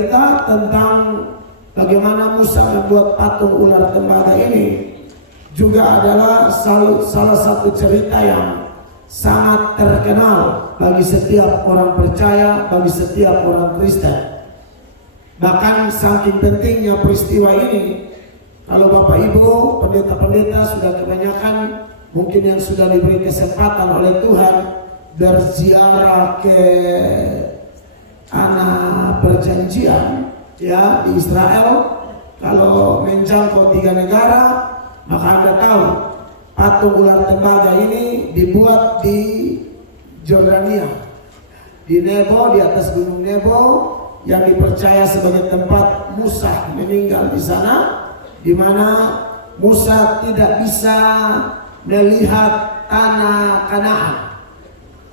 Kita tentang bagaimana Musa membuat patung ular tembaga ini juga adalah salah satu cerita yang sangat terkenal bagi setiap orang percaya, bagi setiap orang Kristen. Bahkan saking pentingnya peristiwa ini, kalau Bapak Ibu, pendeta-pendeta sudah kebanyakan mungkin yang sudah diberi kesempatan oleh Tuhan berziarah ke tanah perjanjian ya di Israel. Kalau menjangkau 3 negara, maka Anda tahu patung ular tembaga ini dibuat di Jordania, di Nebo, di atas gunung Nebo, yang dipercaya sebagai tempat Musa meninggal di sana, di mana Musa tidak bisa melihat tanah Kanaan.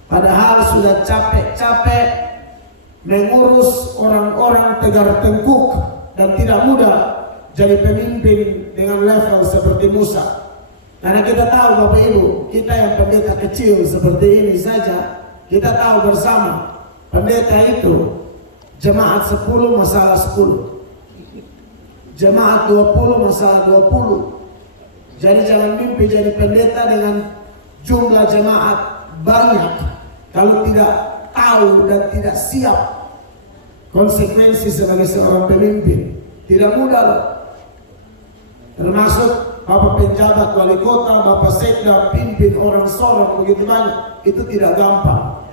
Padahal sudah capek-capek mengurus orang-orang tegar tengkuk dan tidak mudah jadi pemimpin dengan level seperti Musa. Karena kita tahu Bapak Ibu, kita yang pendeta kecil seperti ini saja, kita tahu bersama pendeta itu jemaat 10 masalah 10, jemaat 20 masalah 20. Jadi jangan mimpi jadi pendeta dengan jumlah jemaat banyak kalau tidak tahu dan tidak siap konsekuensi sebagai seorang pemimpin. Tidak mudah loh. Termasuk Bapak penjabat wali kota, Bapak sekda, pimpin orang sorong begitu banyak, itu tidak gampang.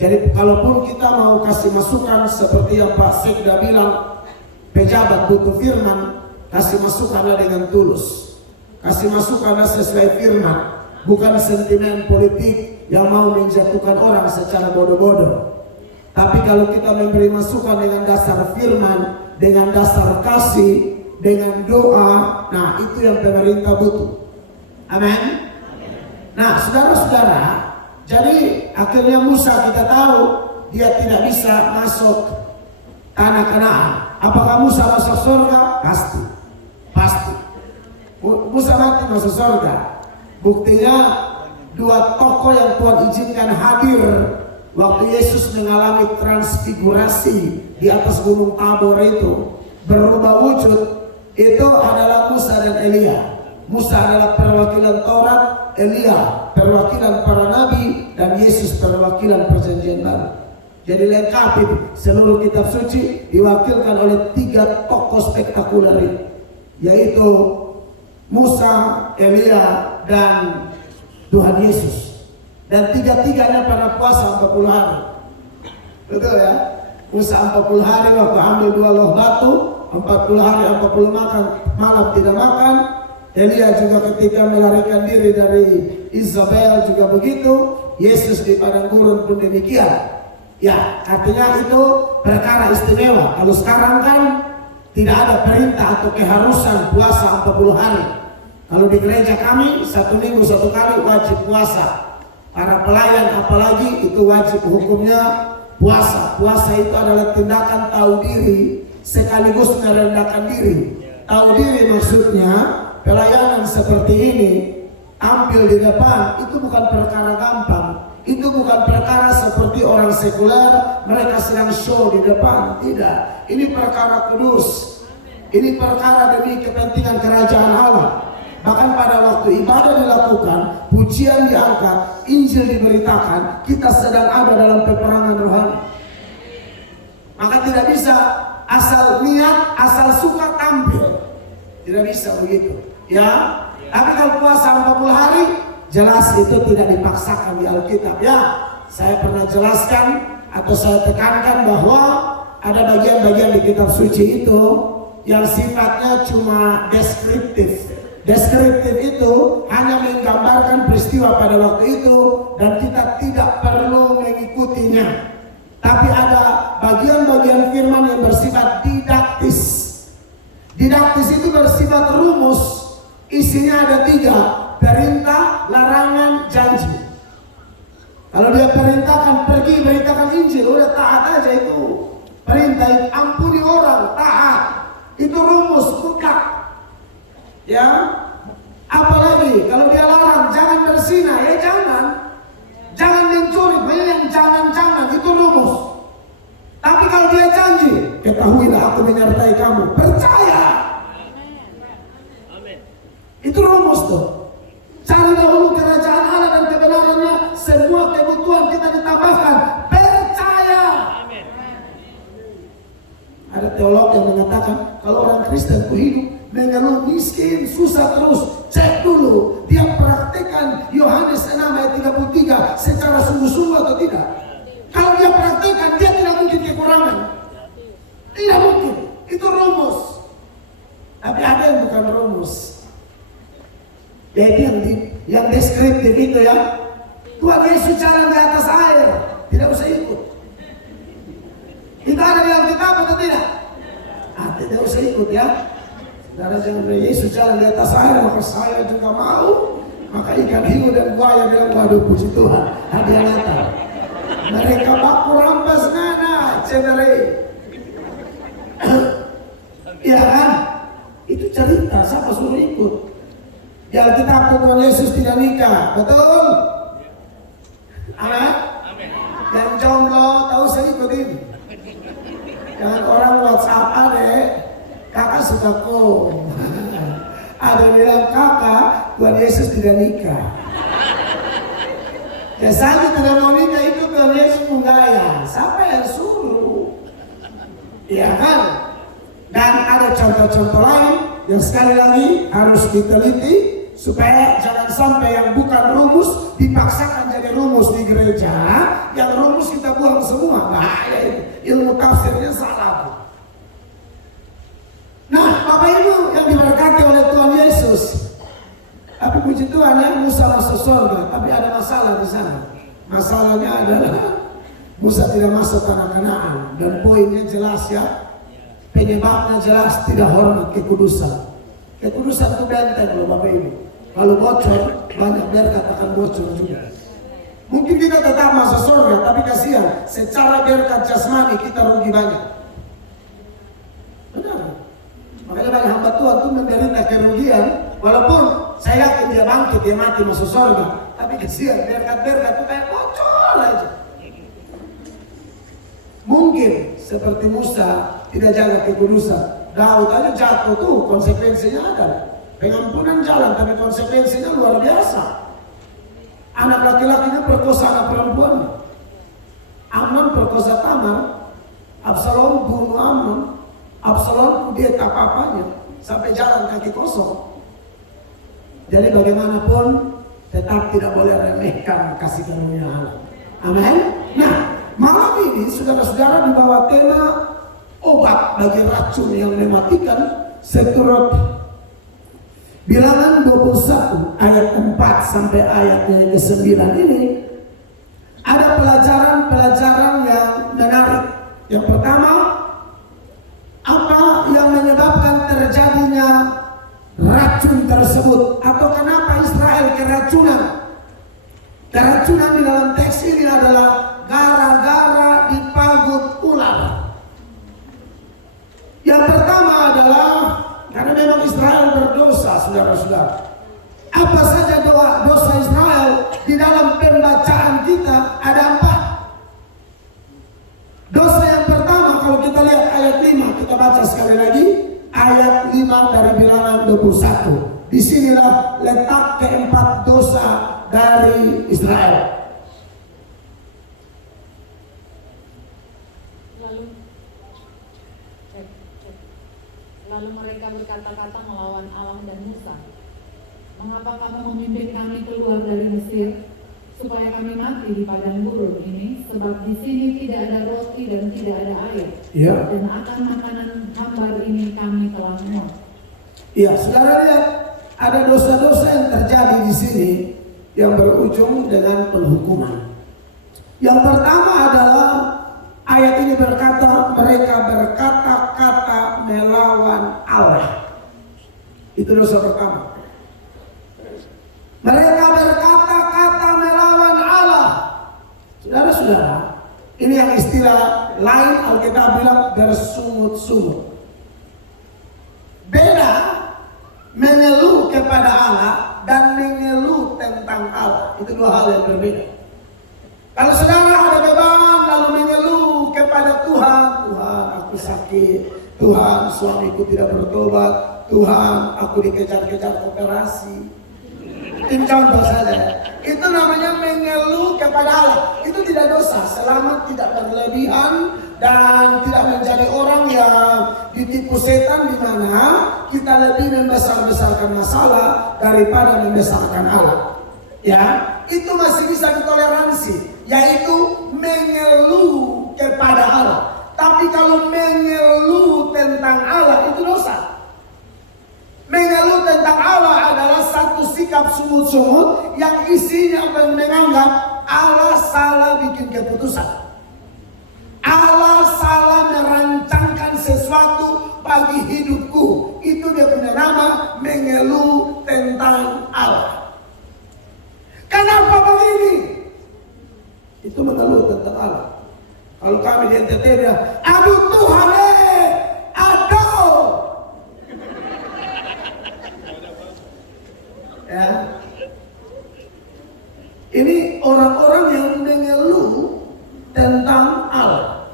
Jadi kalaupun kita mau kasih masukan seperti yang Pak sekda bilang, pejabat butuh firman, kasih masukanlah dengan tulus, kasih masukanlah sesuai firman, bukan sentimen politik yang mau menjatuhkan orang secara bodoh-bodoh. Tapi kalau kita memberi masukan dengan dasar firman, dengan dasar kasih, dengan doa, nah itu yang pemerintah butuh. Amin. Nah saudara-saudara, jadi akhirnya Musa kita tahu dia tidak bisa masuk tanah Kanaan. Apakah Musa masuk surga? Pasti. Pasti. Musa mati masuk surga. Buktinya 2 tokoh yang Tuhan izinkan hadir waktu Yesus mengalami transfigurasi di atas gunung Tabor itu, berubah wujud, itu adalah Musa dan Elia. Musa adalah perwakilan Taurat, Elia perwakilan para nabi, dan Yesus perwakilan perjanjian baru. Jadi lengkap itu, seluruh kitab suci diwakilkan oleh 3 tokoh spektakuler itu, yaitu Musa, Elia, dan Tuhan Yesus. Dan 3-tiganya pernah puasa 40 hari. Betul ya? Musa 40 hari waktu ambil 2 loh batu, 40 hari 40 malam tidak makan. Elia juga ketika melarikan diri dari Isabel juga begitu. Yesus di padang gurun pun demikian. Ya, artinya itu perkara istimewa. Kalau sekarang kan tidak ada perintah atau keharusan puasa 40 hari. Kalau di gereja kami 1 minggu 1 kali wajib puasa. Para pelayan apalagi itu wajib hukumnya puasa. Puasa itu adalah tindakan tahu diri sekaligus merendahkan diri. Tahu diri maksudnya pelayanan seperti ini, tampil di depan, itu bukan perkara gampang. Itu bukan perkara seperti orang sekuler, mereka sedang show di depan. Tidak, ini perkara kudus. Ini perkara demi kepentingan kerajaan Allah. Bahkan pada waktu ibadah dilakukan, pujian diangkat, Injil diberitakan, kita sedang ada dalam peperangan rohani. Maka tidak bisa asal niat, asal suka tampil. Tidak bisa begitu. Ya, tapi kalau puasa 40 hari, jelas itu tidak dipaksakan di Alkitab. Ya, saya pernah jelaskan atau saya tekankan bahwa ada bagian-bagian di kitab suci itu yang sifatnya cuma deskriptif. Deskriptif itu hanya menggambarkan peristiwa pada waktu itu dan kita tidak perlu mengikutinya. Tapi ada bagian-bagian firman yang bersifat didaktis. Didaktis itu bersifat rumus. Isinya ada 3, perintah, larangan, janji. Kalau dia perintahkan pergi beritakan Injil, udah taat aja itu. Perintah ampuni orang, taat. Itu rumus mutlak. Ya, apalagi kalau dia larang jangan berzina, ya jangan mencuri, yang jangan itu rumus. Tapi kalau dia janji, ketahuilah aku menyertai kamu. Percaya. Itu rumus tuh. Cari dahulu kerajaan Allah dan kebenarannya, semua kebutuhan kita ditambahkan. Percaya. Ada teolog yang mengatakan kalau orang Kristen ku hidup mengeluh miskin, susah terus. Cek dulu dia praktekkan Yohanes 6 ayat 33 secara sungguh-sungguh atau tidak. Kalau dia praktekkan, dia tidak mungkin kekurangan. Tidak mungkin. Itu rumus. Tapi ada yang bukan rumus. Jadi yang deskriptif itu ya, Tuhan Yesus jalan di atas air, tidak usah ikut. Itu ada di Alkitab atau tidak? Tidak usah ikut ya. Saudara jangan bilang Yesus jalan di atas air, maka saya juga mau. Maka ikan hiu dan buaya bilang, waduh puji Tuhan, hadiah Natal. Mereka baku rampas nana, cenere. Iya kan? Itu cerita, siapa suruh ikut? Di Alkitab Tuhan Yesus tidak nikah, betul? Amin. Yang jomblo tahu saya ikutin. Jangan orang WhatsApp adek, kakak suka kok. Ada yang bilang kakak, Tuhan Yesus tidak nikah. Ya saya tidak mau nikah itu Tuhan Yesus menggaya. Siapa yang suruh? Iya kan? Dan ada contoh-contoh lain yang sekali lagi harus diteliti supaya jangan sampai yang bukan rumus dipaksakan jadi rumus di gereja. Yang rumus kita buang semua. Bahaya itu. Ilmu tafsirnya salah. Nah, Bapak Ibu yang diberkati oleh Tuhan Yesus. Tapi puji Tuhan ya, Musa masuk surga. Tapi ada masalah di sana. Masalahnya adalah Musa tidak masuk tanah Kanaan. Dan poinnya jelas ya. Penyebabnya jelas, tidak hormat kekudusan. Kekudusan itu benteng loh Bapak Ibu. Kalau bocor, banyak berkat akan bocor juga. Mungkin kita tetap masuk surga, tapi kasihan. Secara berkat jasmani kita rugi banyak. Benar. Makanya banyak hamba Tuhan itu menderita kerugian. Walaupun saya yakin dia bangkit, dia mati masuk surga. Tapi kasihan, berkat-berkat itu kayak bocor aja. Mungkin seperti Musa tidak jaga kekudusan. Daud aja jatuh tuh, konsekuensinya ada. Pengampunan jalan, tapi konsekuensinya luar biasa. Anak laki-lakinya perkosa anak perempuan. Amnon perkosa Tamar. Absalom bunuh Amnon. Absalom dia tak apa-apanya sampai jalan kaki kosong. Jadi bagaimanapun tetap tidak boleh remehkan kasih karunia Allah. Amin. Nah, malam ini saudara-saudara dibawa tema obat bagi racun yang mematikan. Seturut Bilangan 21 ayat 4 sampai ayatnya ke-9 ini ada pelajaran-pelajaran yang menarik. Yang pertama, apa yang menyebabkan terjadinya racun tersebut, atau kenapa Israel keracunan? Keracunan di dalam teks ini adalah gara-gara dipagut ular. Yang pertama adalah karena memang Israel berdosa, saudara-saudara. Apa saja dosa Israel di dalam pembacaan kita ada 4. Dosa yang pertama kalau kita lihat ayat 5, kita baca sekali lagi ayat 5 dari Bilangan 21. Disinilah letak keempat dosa dari Israel. Lalu mereka berkata-kata melawan Allah dan Musa, "Mengapa kamu memimpin kami keluar dari Mesir, supaya kami mati di padang gurun ini? Sebab di sini tidak ada roti dan tidak ada air, dan akan makanan hambar ini kami telah muak." Ya, saudara lihat ada dosa-dosa yang terjadi di sini yang berujung dengan penghukuman. Yang pertama adalah ayat ini berkata mereka berkata-kata melawan Allah. Itu dosa pertama. Mereka berkata-kata melawan Allah. Saudara-saudara, ini yang istilah lain Alkitab bilang bersungut-sungut. Beda mengeluh kepada Allah dan mengeluh tentang Allah. Itu dua hal yang berbeda. Kalau saudara ada beban lalu mengeluh kepada Tuhan, Tuhan aku sakit. sakit. Tuhan, suamiku tidak bertobat. Tuhan, aku dikejar-kejar operasi. Ini contoh saja. Itu namanya mengeluh kepada Allah. Itu tidak dosa selama tidak berlebihan dan tidak menjadi orang yang ditipu setan, di mana kita lebih membesar-besarkan masalah daripada membesarkan Allah. Ya, itu masih bisa ditoleransi, yaitu mengeluh kepada Allah. Tapi kalau mengeluh tentang Allah itu dosa. Mengeluh tentang Allah adalah satu sikap sungut-sungut yang isinya menganggap Allah salah bikin keputusan. Allah salah merancangkan sesuatu bagi hidupku. Itu dia punya nama, mengeluh tentang Allah. Kenapa begini? Itu mengeluh tentang Allah. Kalau kami di NTT bilang, aduh Tuhan aduh. Ya. Ini orang-orang yang mengeluh tentang Allah.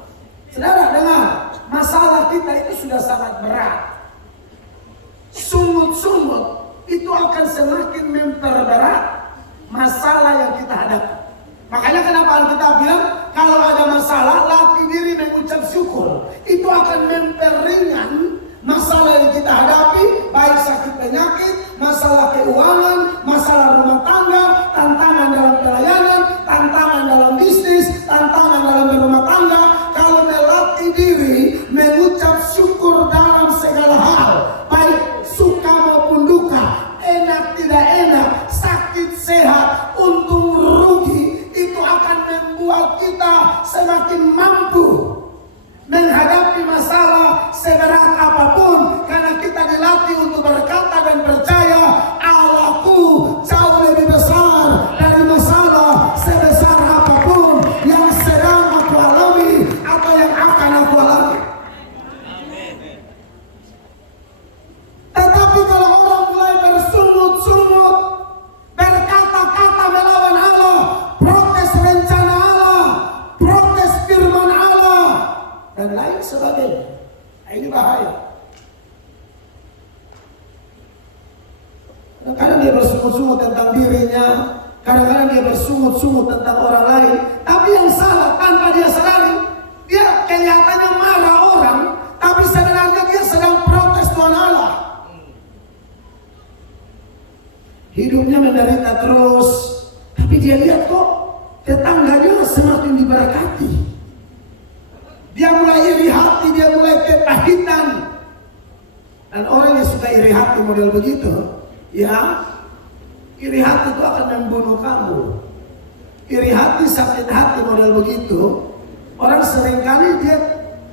Saudara dengar, masalah kita itu sudah sangat berat. Sungut-sungut itu akan semakin memperberat masalah yang kita hadapi. Makanya kenapa Alkitab bilang kalau ada masalah latih diri mengucap syukur. Itu akan memperingan masalah yang kita hadapi, baik sakit penyakit, masalah keuangan, masalah rumah tangga, tantangan dalam pelayanan, tantangan dalam bisnis, tantangan dalam berumah tangga. Kalau melatih diri mengucap syukur dalam segala hal, baik suka maupun duka, enak tidak enak, sakit sehat, untung rugi, itu akan membuat kita semakin mampu menghadapi masalah seberat apapun, karena kita dilatih untuk berkata dan percaya Allahku jauh lebih besar dari masalah sebesar apapun yang sedang aku alami atau yang akan aku alami. Tetapi kalau orang mulai bersungut-sungut, berkata-kata melawan Allah, protes rencana Allah, protes firman Allah, dan lain sebagainya. Nah, ini bahaya. Kadang-kadang dia bersungut-sungut tentang dirinya, kadang-kadang dia bersungut-sungut tentang orang lain. Tapi yang salah tanpa dia sadari, dia kelihatannya marah orang, tapi sebenarnya dia sedang protes Tuhan Allah. Hidupnya menderita terus, tapi dia lihat kok tetangganya semakin diberkati. Dia mulai iri hati, dia mulai kepahitan. Dan orang yang suka iri hati model begitu, ya, iri hati itu akan membunuh kamu. Iri hati, sakit hati model begitu, orang seringkali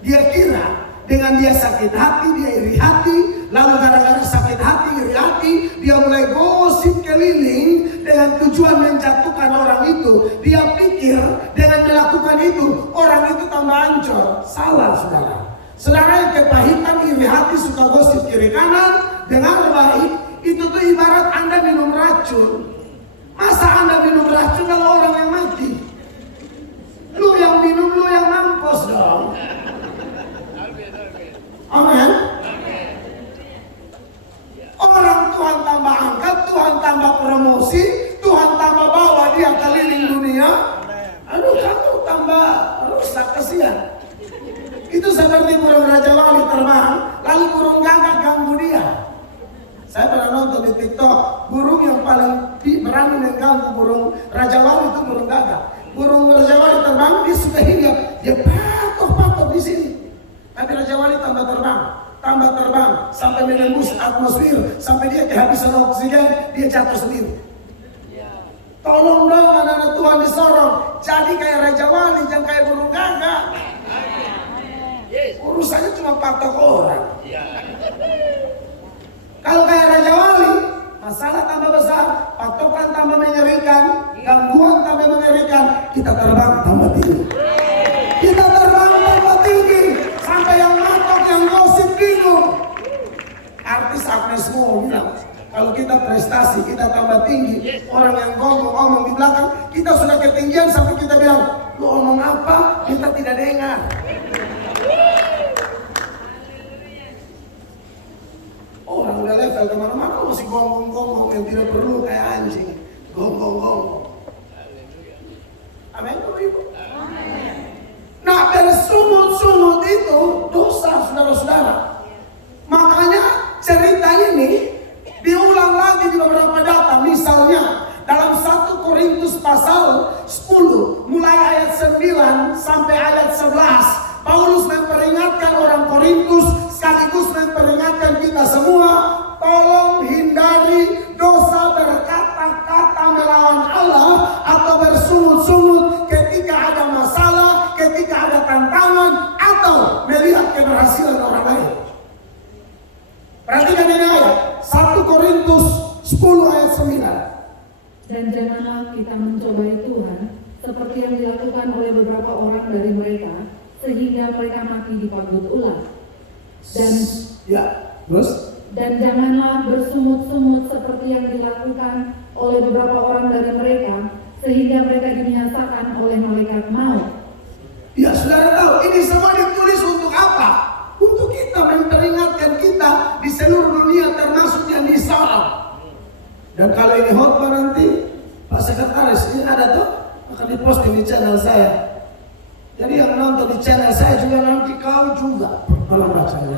dia kira dengan dia sakit hati, dia iri hati, lalu gara-gara sakit hati, iri hati, dia mulai gosip keliling dengan tujuan menjatuhkan orang itu. Dia pikir dengan melakukan itu, orang itu tambah hancur. Salah, saudara. Saudara yang kepahitan, iri hati, suka gosip kiri kanan, dengar baik, itu tuh ibarat Anda minum racun. Masa Anda minum racun kalau orang yang mati? Lu yang minum, lu yang mampus dong. Amin. Orang Tuhan tambah angkat, Tuhan tambah promosi, Tuhan tambah bawa dia keliling dunia. Aduh, kamu tambah rusak, kesian. Itu seperti burung Raja Wali terbang, lalu burung gagak ganggu dia. Saya pernah nonton di TikTok, burung yang paling berani mengganggu burung Raja Wali itu burung gagak. Burung Raja Wali terbang, dia suka hinggap, dia patok-patok di sini. Tapi Raja Wali tambah terbang, sampai menembus atmosfer, sampai dia kehabisan oksigen, dia jatuh sendiri. Tolong dong anak-anak Tuhan di Sorong, jadi kayak Raja Wali, jangan kayak burung gagak. Urusannya cuma patok orang. Kalau kayak Raja Wali, masalah tambah besar, patokan tambah mengerikan, gangguan tambah mengerikan, kita terbang tambah tinggi. Kita terbang tambah tinggi, sampai yang matok, yang gosip bingung. Artis Agnes Mo bilang, kalau kita prestasi, kita tambah tinggi, orang yang ngomong di belakang, kita sudah ketinggian sampai kita bilang, lu omong apa? Kita tidak dengar. udah level kemana-mana masih gonggong-gonggong yang tidak perlu kayak anjing. Gonggong-gonggong. Amin, Bapak Ibu. Nah, bersungut-sungut itu dosa, saudara-saudara. Makanya cerita ini diulang lagi di beberapa data. Misalnya dalam 1 Korintus pasal 10 mulai ayat 9 sampai ayat 11, Paulus memperingatkan orang Korintus sekaligus memperingatkan kita semua, tolong hindari dosa berkata-kata melawan Allah atau bersungut-sungut ketika ada masalah, ketika ada tantangan atau melihat keberhasilan orang lain. Perhatikan ini ayat 1 Korintus 10 ayat 9. Dan janganlah kita mencobai Tuhan seperti yang dilakukan oleh beberapa orang dari mereka, sehingga mereka mati di pagut ular. Dan janganlah bersungut-sungut seperti yang dilakukan oleh beberapa orang dari mereka, sehingga mereka dibinasakan oleh malaikat maut. Ya, saudara tahu ini semua ditulis untuk apa? Untuk kita memperingatkan kita di seluruh dunia, termasuk yang di Saudi. Dan kalau ini khotbah nanti Pak Sekretaris ini ada tuh akan diposting di channel saya. Jadi yang nonton di channel saya juga nanti kau juga tolong bacanya.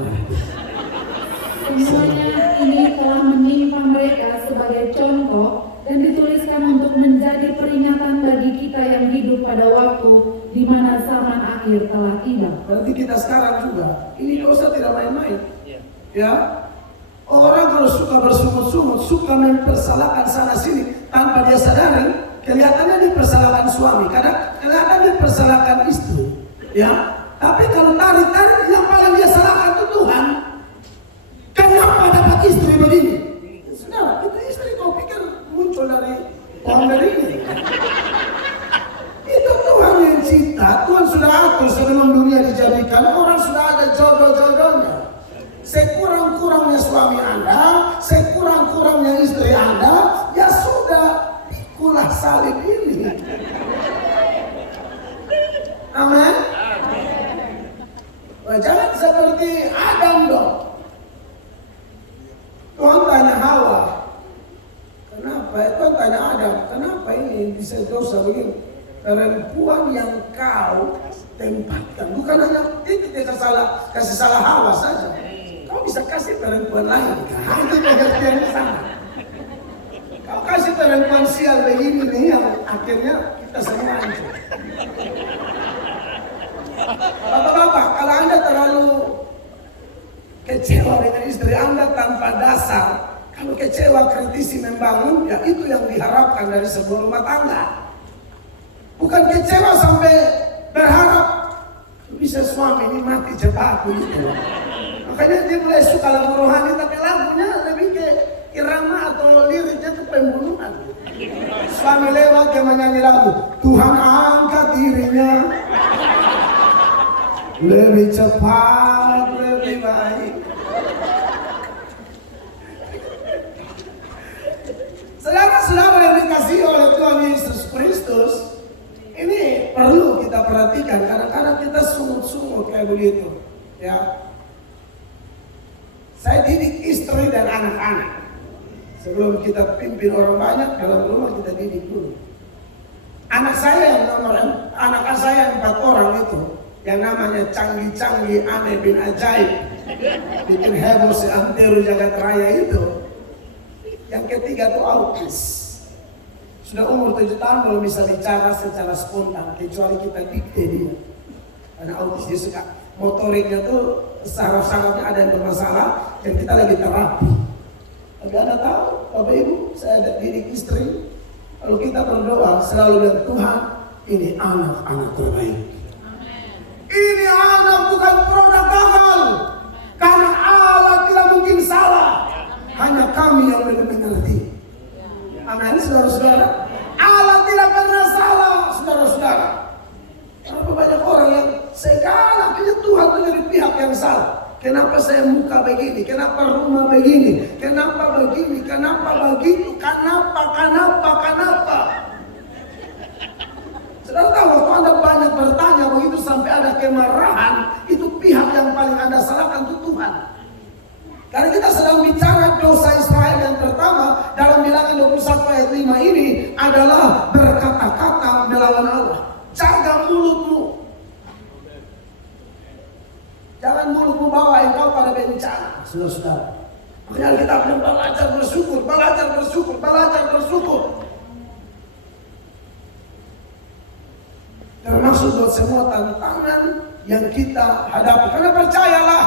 Semuanya ini telah menimpa mereka sebagai contoh dan dituliskan untuk menjadi peringatan bagi kita yang hidup pada waktu di mana zaman akhir telah tiba. Berarti kita sekarang juga ini dosa tidak main-main. Ya. Orang kalau suka bersungut-sungut, suka mempersalahkan sana sini tanpa dia sadari, kelihatannya dipersalahkan suami, kadang kelihatan dipersalahkan istri. Ya. Tapi kalau tarik-tarik yang paling dia salahkan itu Tuhan. Kenapa dapat istri begini? Saudara, itu istri kau pikir muncul dari pohon beringin? Itu Tuhan yang cipta, Tuhan sudah atur sebelum dunia dijadikan, orang sudah ada jodoh-jodohnya. Sekurang-kurangnya suami Anda, sekurang-kurangnya istri Anda, ya sudah, pikulah salib ini. Amin. Jangan seperti Adam dong. Tuhan tanya Hawa, kenapa? Tuhan tanya Adam, kenapa ini bisa dosa begini? Perempuan yang kau tempatkan, bukan hanya itu dia kasih salah Hawa saja. Kau bisa kasih perempuan lain, kan? Itu pengertian sama. Kau kasih perempuan sial begini nih, yang akhirnya kita semua hancur. Bapak-bapak, kalau Anda terlalu kecewa dengan istri Anda tanpa dasar, kalau kecewa kritisi membangun, ya itu yang diharapkan dari sebuah rumah tangga. Bukan kecewa sampai berharap bisa suami ini mati cepat gitu. Makanya dia mulai suka lagu rohani, tapi lagunya lebih ke irama atau liriknya itu pembunuhan. Suami lewat dia menyanyi lagu, Tuhan angkat dirinya lebih cepat, lebih baik. Saudara-saudara yang dikasihi oleh Tuhan Yesus Kristus, ini perlu kita perhatikan. Kadang-kadang kita sungut-sungut kayak begitu, ya. Saya didik istri dan anak-anak. Sebelum kita pimpin orang banyak dalam rumah, kita didik dulu. Anak saya yang 4 orang itu, yang namanya canggih-canggih, aneh bin ajaib, bikin heboh seantero jagat raya itu. Yang ketiga itu autis. Sudah umur 7 tahun belum bisa bicara secara spontan, kecuali kita dikte dia. Karena autis dia suka motoriknya tuh saraf-sarafnya ada yang bermasalah, dan kita lagi terapi. Tapi Anda tahu, Bapak Ibu, saya ada didik istri. Kalau kita berdoa selalu dengan Tuhan, ini anak-anak terbaik. Ini anak bukan produk gagal, karena Allah tidak mungkin salah. Hanya kami yang belum mengerti. Amin, saudara-saudara. Allah tidak pernah salah, saudara-saudara. Kenapa banyak orang yang segala Tuhan itu dari pihak yang salah. Kenapa saya muka begini? Kenapa rumah begini? Kenapa begini? Kenapa begitu? Kenapa? Saudara tahu, waktu Anda banyak bertanya begitu sampai ada kemarahan, itu pihak yang paling Anda salahkan itu Tuhan. Karena kita sedang bicara dosa Israel yang pertama dalam Bilangan 21 ayat 5 ini adalah berkata-kata melawan Allah. Jaga mulutmu. Jangan mulutmu bawa engkau pada bencana, saudara-saudara. Makanya kita bilang belajar bersyukur, belajar bersyukur, belajar bersyukur. Termasuk buat semua tantangan yang kita hadapi. Karena percayalah,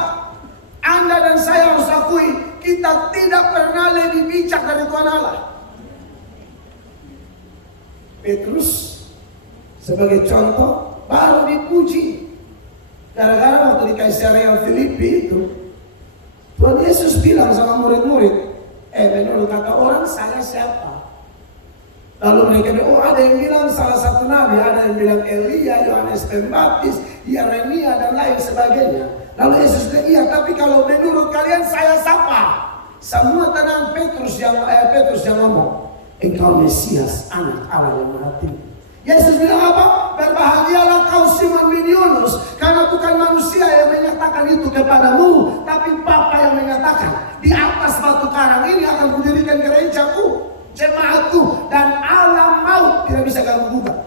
Anda dan saya harus akui, kita tidak pernah lebih bijak dari Tuhan Allah. Petrus sebagai contoh baru dipuji. Gara-gara waktu di Kaisarea Filipi itu, Tuhan Yesus bilang sama murid-murid, menurut kata orang saya siapa? Lalu mereka bilang, oh ada yang bilang salah satu nabi, ada yang bilang Elia, Yohanes Pembaptis, Yeremia dan lain sebagainya. Lalu Yesus bilang, iya tapi kalau menurut kalian saya siapa? Semua tenang. Petrus yang ngomong, engkau Mesias, anak Allah yang Maha Tinggi. Yesus bilang apa? Berbahagialah kau Simon bin Yunus, karena bukan manusia yang menyatakan itu kepadamu, tapi Bapa yang menyatakan. Di atas batu karang ini akan kudirikan gerejaku, jemaatku, dan alam maut tidak bisa ganggu gugat.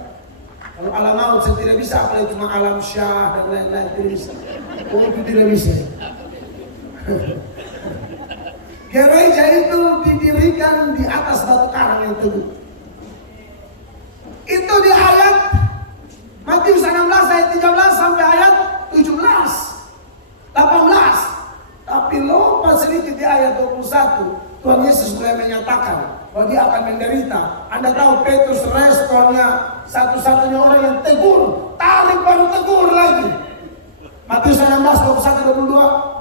Kalau alam maut saya tidak bisa, apalagi cuma alam syah dan lain-lain tidak bisa. Oh itu tidak bisa. Gereja itu didirikan di atas batu karang yang teguh. Itu di ayat Matius 16 ayat 13 sampai ayat 17, 18. Tapi lompat sedikit di ayat 21, Tuhan Yesus mulai menyatakan bahwa dia akan menderita. Anda tahu Petrus responnya satu-satunya orang yang tegur, tarik baru tegur lagi. Matius 16, 21, 22.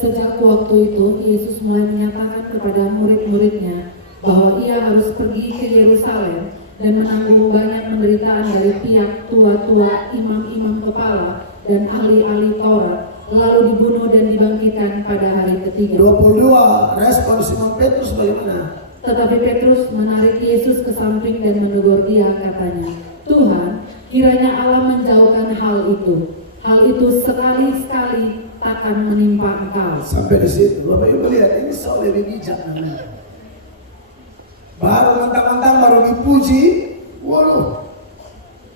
Sejak waktu itu Yesus mulai menyatakan kepada murid-muridnya bahwa ia harus pergi ke Yerusalem dan menanggung banyak penderitaan dari pihak tua-tua, imam-imam kepala dan ahli-ahli Taurat, lalu dibunuh dan dibangkitkan pada hari ketiga. 22, respon Simon Petrus bagaimana? Tetapi Petrus menarik Yesus ke samping dan menegur dia, katanya, Tuhan, kiranya Allah menjauhkan hal itu. Hal itu sekali-sekali takkan menimpa engkau. Sampai di situ, Bapak Ibu lihat ini soal lebih bijak namanya. Baru mentang-mentang baru dipuji, waduh,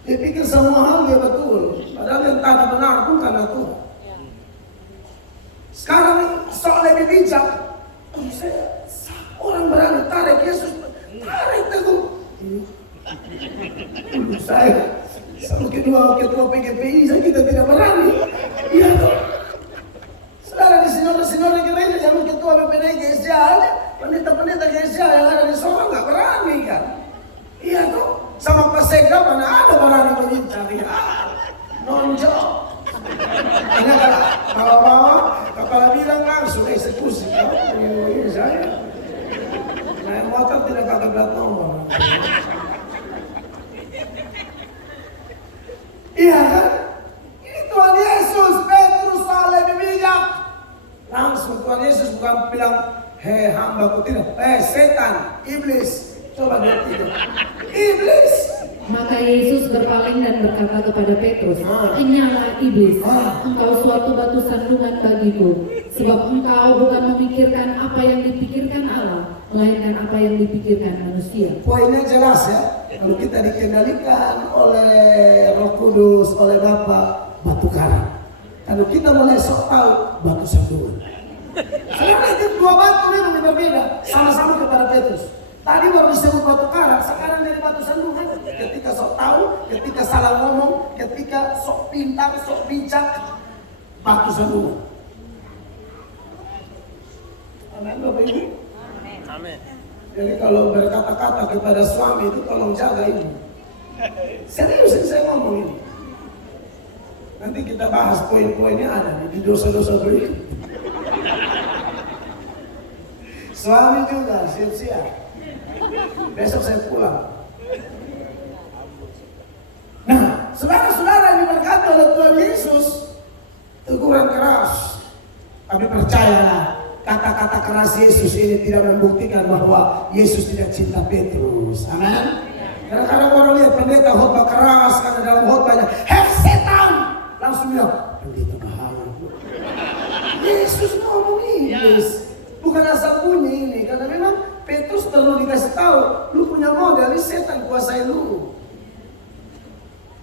dia pikir semua hal dia betul. Padahal yang tadi benar bukan Tuhan. Sekarang soal lebih bijak, orang berani tarik Yesus, tarik teguh. Saya sama ketua PGPI saya kita tidak berani. Iya toh. Saudara di sinode gereja sama ketua PPD GSJ aja, pendeta-pendeta GSJ yang ada di Sorong nggak berani kan? Iya toh. Sama Pak Sekda mana ada berani mengincar ya? Nonjol. Hanya kalau bawa kepala bilang langsung eksekusi. Ini saya. Naik motor tidak pakai plat nomor. Iya kan? Ini Tuhan Yesus, Petrus soal lebih bijak. Langsung Tuhan Yesus bukan bilang, hei hambaku tidak. Setan, iblis. Coba lihat itu. Iblis. Maka Yesus berpaling dan berkata kepada Petrus, Enyalah iblis, engkau suatu batu sandungan bagiku, sebab engkau bukan memikirkan apa yang dipikirkan Allah, melainkan apa yang dipikirkan manusia. Poinnya jelas ya. Kalau kita dikendalikan oleh Roh Kudus, oleh Bapa, batu karang. Kalau kita mulai sok tahu, batu sandungan. Sekarang itu dua batu memang berbeda, sama-sama kepada Petrus. Tadi baru disebut batu karang, sekarang jadi batu sandungan. Ketika sok tahu, ketika salah ngomong, ketika sok pintar, sok bijak, batu sandungan. Amin, Bapak Ibu. Amin. Jadi kalau berkata-kata kepada suami itu tolong jaga ini. Serius saya ngomong ini. Nanti kita bahas poin-poinnya ada di dosa-dosa berikut. Suami juga siap-siap. Besok saya pulang. Nah, saudara-saudara yang diberkati oleh Tuhan Yesus, teguran keras. Tapi percayalah, kata-kata keras Yesus ini tidak membuktikan bahwa Yesus tidak cinta Petrus. Amin. Kadang-kadang orang lihat pendeta khotbah keras, karena dalam khotbahnya, hei setan, langsung bilang, pendeta bahaya. Yesus ngomong ini. iblis. Bukan asal bunyi ini, karena memang Petrus perlu dikasih tahu, lu punya modal, ini setan kuasai lu.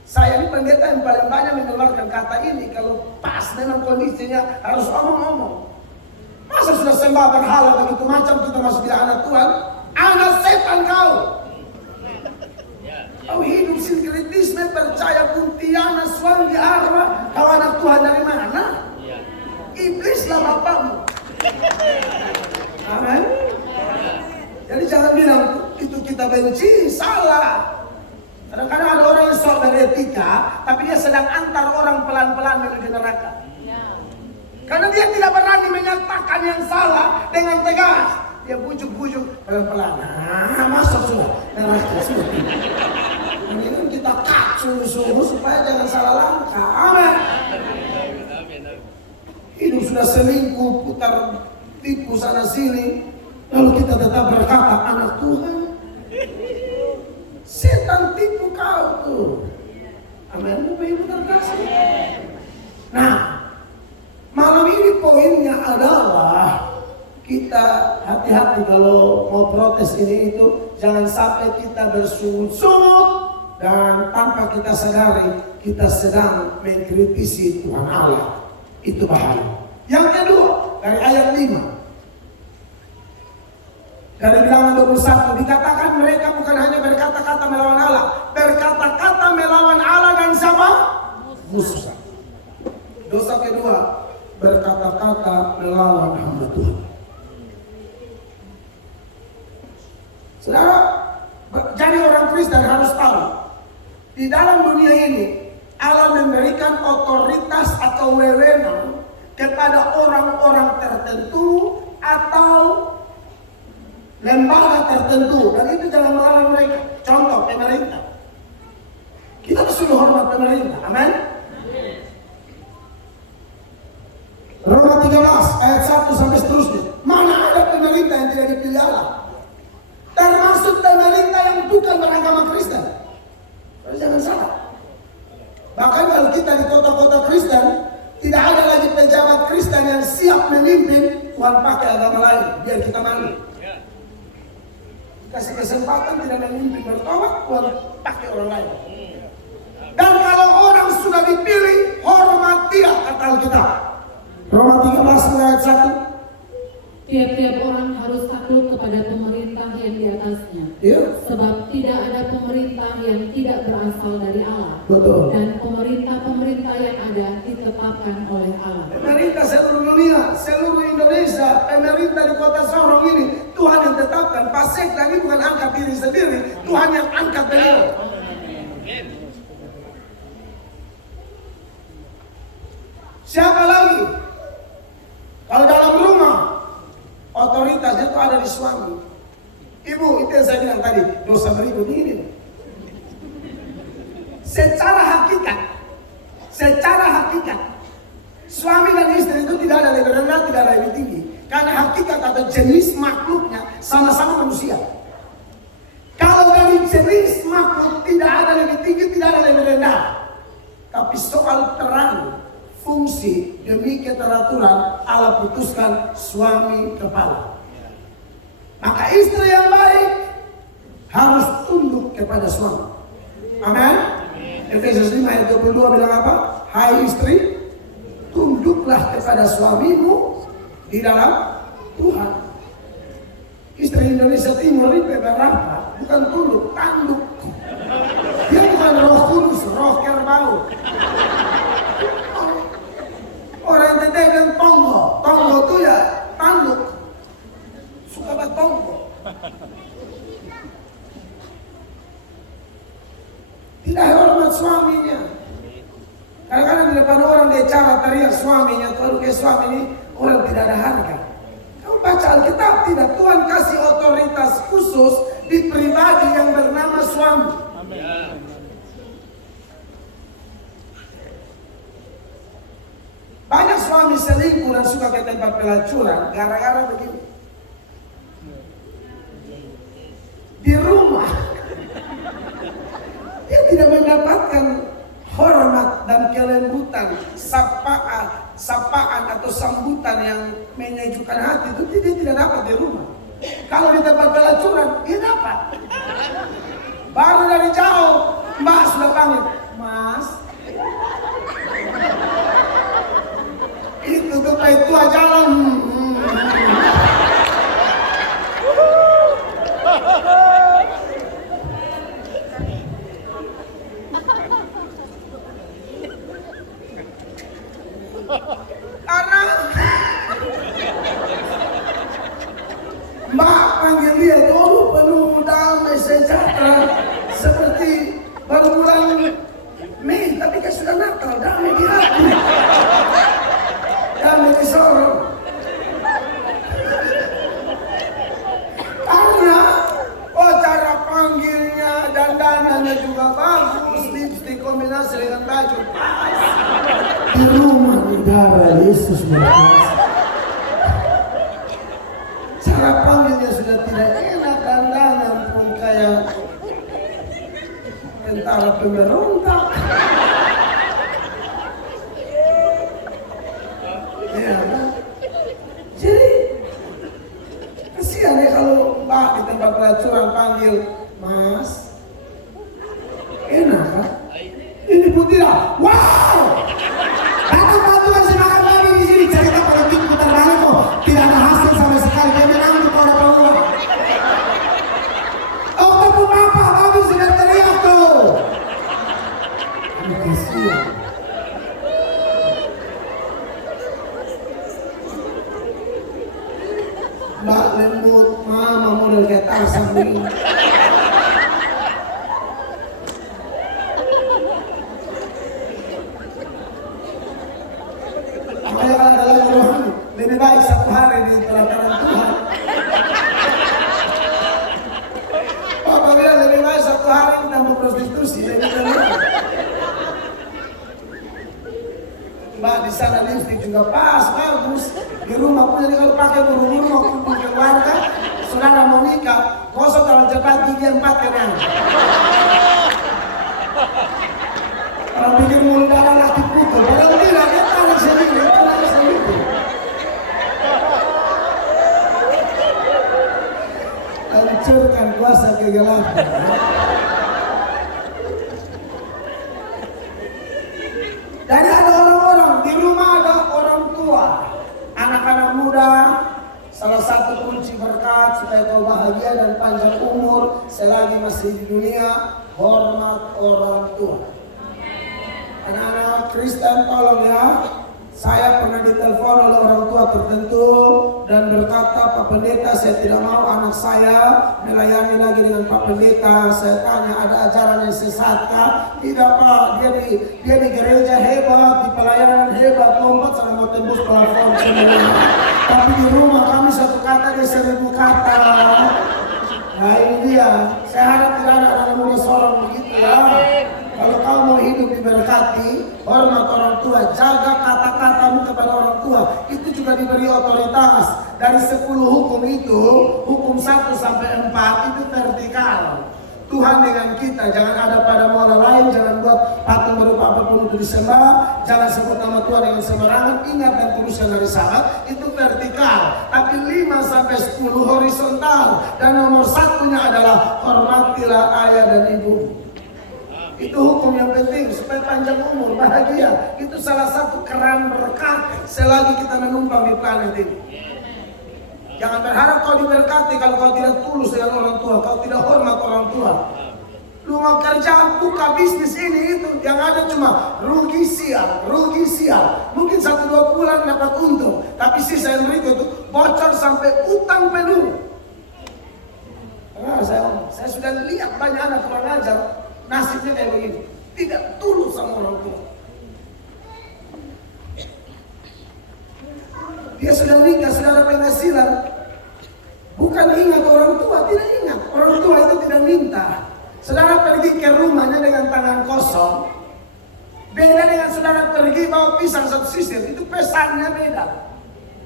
Saya ini pendeta yang paling banyak mengeluarkan kata ini kalau pas memang kondisinya harus omong-omong. Masa sudah sembah berhala begitu macam kita masuk di anak Tuhan, anak setan kau. Kau hidup sinkretisme, percaya kuntilanak, suami arwah, kau anak Tuhan dari mana? Iblislah bapakmu. Amin. Jadi jangan bilang itu kita benci, salah. Kadang-kadang ada orang yang sok dari etika, tapi dia sedang antar orang pelan-pelan menuju neraka. Karena dia tidak berani menyatakan yang salah dengan tegas. Dia bujuk-bujuk pelan-pelan. Nah, masuk sudah neraka sudah. Ini kan kita kacau suhu supaya jangan salah langkah. Amin. Hidup sudah selingkuh, putar tipu sana sini, lalu kita tetap berkata anak Tuhan. Setan tipu kau tuh. Amin. Bapak Ibu terkasih. Nah, malam ini poinnya adalah kita hati-hati kalau mau protes ini itu, jangan sampai kita bersungut-sungut dan tanpa kita sadari kita sedang mengkritisi Tuhan Allah. Itu bahaya. Yang kedua, dari ayat 5. Dari Bilangan 21 dikatakan mereka bukan hanya berkata-kata melawan Allah, berkata-kata melawan Allah dan siapa? Musa. Dosa kedua, berkata-kata melawan hamba Tuhan. Saudara, jadi orang Kristen harus tahu, di dalam dunia ini Allah memberikan otoritas atau wewenang kepada orang-orang tertentu atau lembaga tertentu, dan itu jangan melawan mereka. Contoh pemerintah, kita disuruh hormat pemerintah. Amin. Roma 13 ayat 1 sampai seterusnya. Mana ada pemerintah yang tidak dipilih Allah, termasuk pemerintah yang bukan beragama Kristen. Jangan salah. Bahkan kalau kita di kota-kota Kristen, tidak ada lagi pejabat Kristen yang siap memimpin, Tuhan pakai agama lain biar kita malu. Kasih kesempatan tidak memimpin bertobat, Tuhan pakai orang lain. Dan kalau orang sudah dipilih, hormati dia, kata Alkitab. Roma 13 ayat 1. Tiap-tiap orang harus takut kepada pemerintah yang di atasnya. Sebab tidak ada pemerintah yang tidak berasal dari Allah. Betul. Dan pemerintah-pemerintah yang ada ditetapkan oleh Allah. Pemerintah seluruh dunia, seluruh Indonesia, pemerintah di kota Sorong ini, Tuhan yang tetapkan. Pasek lagi bukan angkat diri sendiri, Tuhan yang angkat beliau. Siapa lagi? Kalau dalam rumah, otoritasnya itu ada di suami. Ibu, itu yang saya bilang tadi, dosa berikut ini. Secara hakikat, suami dan istri itu tidak ada lebih rendah, tidak ada lebih tinggi. Karena hakikat atau jenis makhluknya sama-sama manusia. Kalau dari jenis makhluk tidak ada lebih tinggi, tidak ada lebih rendah. Tapi soal peran, fungsi demi keteraturan Allah putuskan suami kepala. Maka istri yang baik harus tunduk kepada suami. Amin. Efesus 5 ayat 22 bilang apa? Hai istri, tunduklah kepada suamimu di dalam Tuhan. Istri Indonesia Timur ini beberapa bukan tunduk, tanduk. Dia bukan roh kudus, roh kerbau. Orang yang tetekan tonggo, tonggo itu ya tanduk, suka buat tonggo. Tidak hormat suaminya. Kadang-kadang di depan orang dia cara teriak suaminya, kalau kayak suami ini orang tidak ada harga. Kamu baca Alkitab tidak? Tuhan kasih otoritas khusus di pribadi yang bernama suami. Amin. Banyak suami selingkuh dan suka ke tempat pelacuran gara-gara begini. Di rumah dia tidak mendapatkan hormat dan kelembutan, sapaan, sapaan atau sambutan yang menyejukkan hati itu dia tidak dapat di rumah. Kalau di tempat pelacuran, dia dapat. Baru dari jauh, Mbak sudah panggil, Mas. Itu tuh kayak tua jalan. Karena Mbak panggil dia dulu penuh damai sejahtera seperti baru bulan Mei, tapi kan sudah Natal, damai di hati, damai di sorong. Karena cara panggilnya, dandanannya juga bagus, lipstik kombinasi dengan baju pas. Di rumah negara Yesus berkuasa. Cara panggilnya sudah tidak enak, dandanan pun kayak tentara pemberontak. Ya, jadi kasihan ya kalau Mbak di tempat pelacuran panggil Mas. Enak kan? Ini pun tidak. Wow! Batu-batuan semangat kami di sini, cerita politik putar balik kok tidak ada hasil sama sekali. Dia menang di kota Papua. Oh, tepuk apa? Kami sudah teriak tuh. Kasihan. Mbak lembut, mama model kayak Tarzan begini. Makanya kalau dalam rohani lebih baik satu hari di pelataran Tuhan. Papa bilang lebih baik satu hari kita mau prostitusi. Mbak di sana lipstik juga pas, bagus. Di rumah pun jadi kalau pakai buru-buru mau kumpul keluarga, saudara mau nikah, gosok terlalu cepat gigi 4 kenang. Kalau pikir mulut darah laki pukul, padahal tidak, dia tarik sendiri, tarik sendiri. Hancurkan kuasa kegelapan. Jadi ada orang-orang, di rumah ada orang tua, anak-anak muda. Salah satu kunci berkat supaya kau bahagia dan panjang umur selagi masih di dunia, hormat orang tua. Anak-anak Kristen tolong ya. Saya pernah ditelepon oleh orang tua tertentu dan berkata, Pak Pendeta, saya tidak mau anak saya melayani lagi dengan Pak Pendeta. Saya tanya, ada ajaran yang sesat kah? Tidak Pak, dia di gereja hebat, di pelayanan hebat, lompat sama mau tembus plafon semuanya. Tapi di rumah kami satu kata dia 1000 kata. Nah ini dia, saya harap tidak ada anak muda seorang begitu ya. Kalau kau mau hidup diberkati, hormat orang tua, jaga kata-katamu kepada orang tua. Itu juga diberi otoritas. Dari 10 hukum itu, hukum 1 sampai 4 itu vertikal. Tuhan dengan kita, jangan ada pada mola lain, jangan buat patung berupa apapun untuk disembah, jangan sebut nama Tuhan dengan sembarangan, ingat dan tuliskan dari sahabat, itu vertikal. Tapi 5 sampai 10 horizontal, dan nomor 1-nya adalah hormatilah ayah dan ibu. Itu hukum yang penting supaya panjang umur, bahagia. Itu salah satu keran berkat selagi kita menumpang di planet ini. Jangan berharap kau diberkati kalau kau tidak tulus dengan orang tua, kau tidak hormat orang tua. Lu mau kerja, buka bisnis ini itu, yang ada cuma rugi sial. Mungkin 1-2 bulan dapat untung, tapi sisa yang berikut itu bocor sampai utang penuh. Nah, saya sudah lihat banyak anak kurang ajar. Nasibnya kayak begini, tidak tulus sama orang tua. Dia sudah nikah, sudah ada penghasilan, bukan ingat orang tua, tidak ingat. Orang tua itu tidak minta. Saudara pergi ke rumahnya dengan tangan kosong, beda dengan saudara pergi bawa pisang 1 sisir, itu pesannya beda.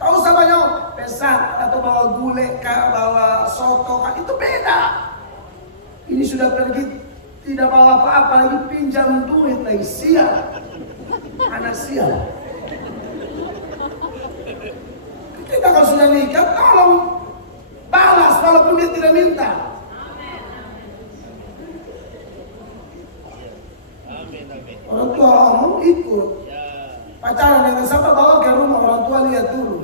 Tahu sama banyak pesan atau bawa gulai kah, bawa soto kah, itu beda. Ini sudah pergi tidak bawa apa-apa lagi, pinjam duit lagi, sial. Anak sial. Kita kalau sudah nikah, tolong balas walaupun dia tidak minta. Orang tua ngomong ikut. Pacaran dengan siapa, bawa ke rumah, orang tua lihat dulu.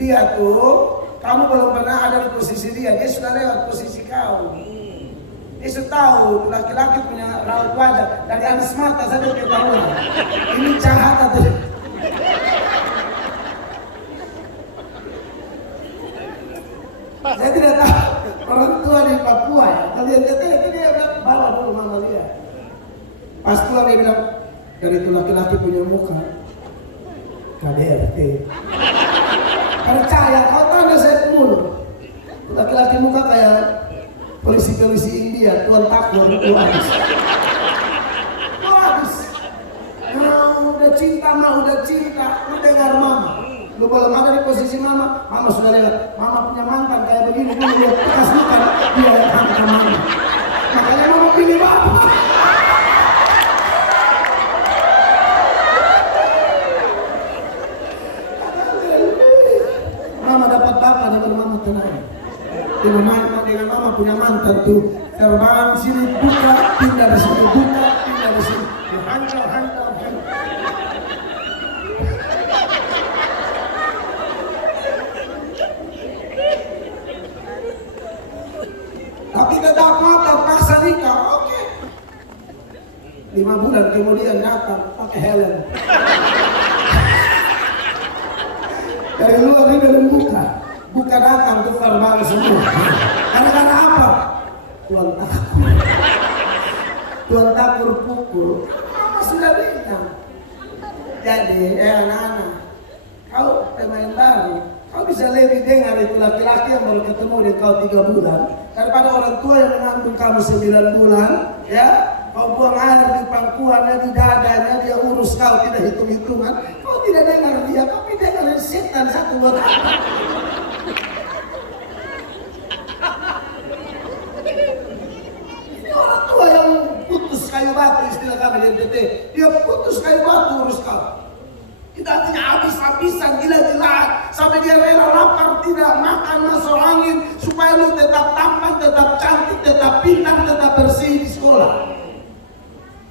Dia tuh, kamu belum pernah ada di posisi dia sudah lewat posisi kau. Dia sudah tahu laki-laki punya raut wajah dari alis mata saja ketahuan. Ini jahat atau saya tidak tahu orang tua di Papua ya. Kalian kata itu dia bilang bawa dulu mama dia. Pas keluar dia bilang dari itu laki-laki punya muka KDRT. Percaya kau tahu saya mulu. Laki-laki muka kayak polisi-polisi India, Tuan Takur, Tuan habis. Udah cinta mah, udah cinta, lu dengar mama. Lu belum ada di posisi mama, mama sudah lewat. Mama punya mantan kayak begini, lu lihat bekas luka, dia yang hantar mama. Makanya mama pilih bapak. Mama dapat bapak, dapat mama tenang. Dengan mama punya mantan tuh, terbang sini buka, pindah di sini buka, pindah di sini. Hantar. Tapi tetap terpaksa nikah, oke. 5 bulan kemudian datang pakai helm. Dari luar dia belum buka datang tuh verbal semua. Karena apa? Tuan takur pukul. Mama sudah bilang. Jadi anak-anak, kau pemain baru. Kau bisa lebih dengar itu laki-laki yang baru ketemu di kau 3 bulan daripada orang tua yang mengandung kamu 9 bulan, ya. Kau buang air di pangkuannya, di dadanya, dia urus kau tidak hitung-hitungan. Kau tidak dengar dia, kau dengar setan satu buat apa? Ini orang tua yang putus kayu batu, istilah kami di NTT. Dia putus kayu batu urus kau. Kita artinya habis-habisan, gila-gilaan sampai dia rela lapar, tidak makan, masuk angin supaya lu tetap tampan, tetap cantik, tetap pintar, tetap bersih di sekolah.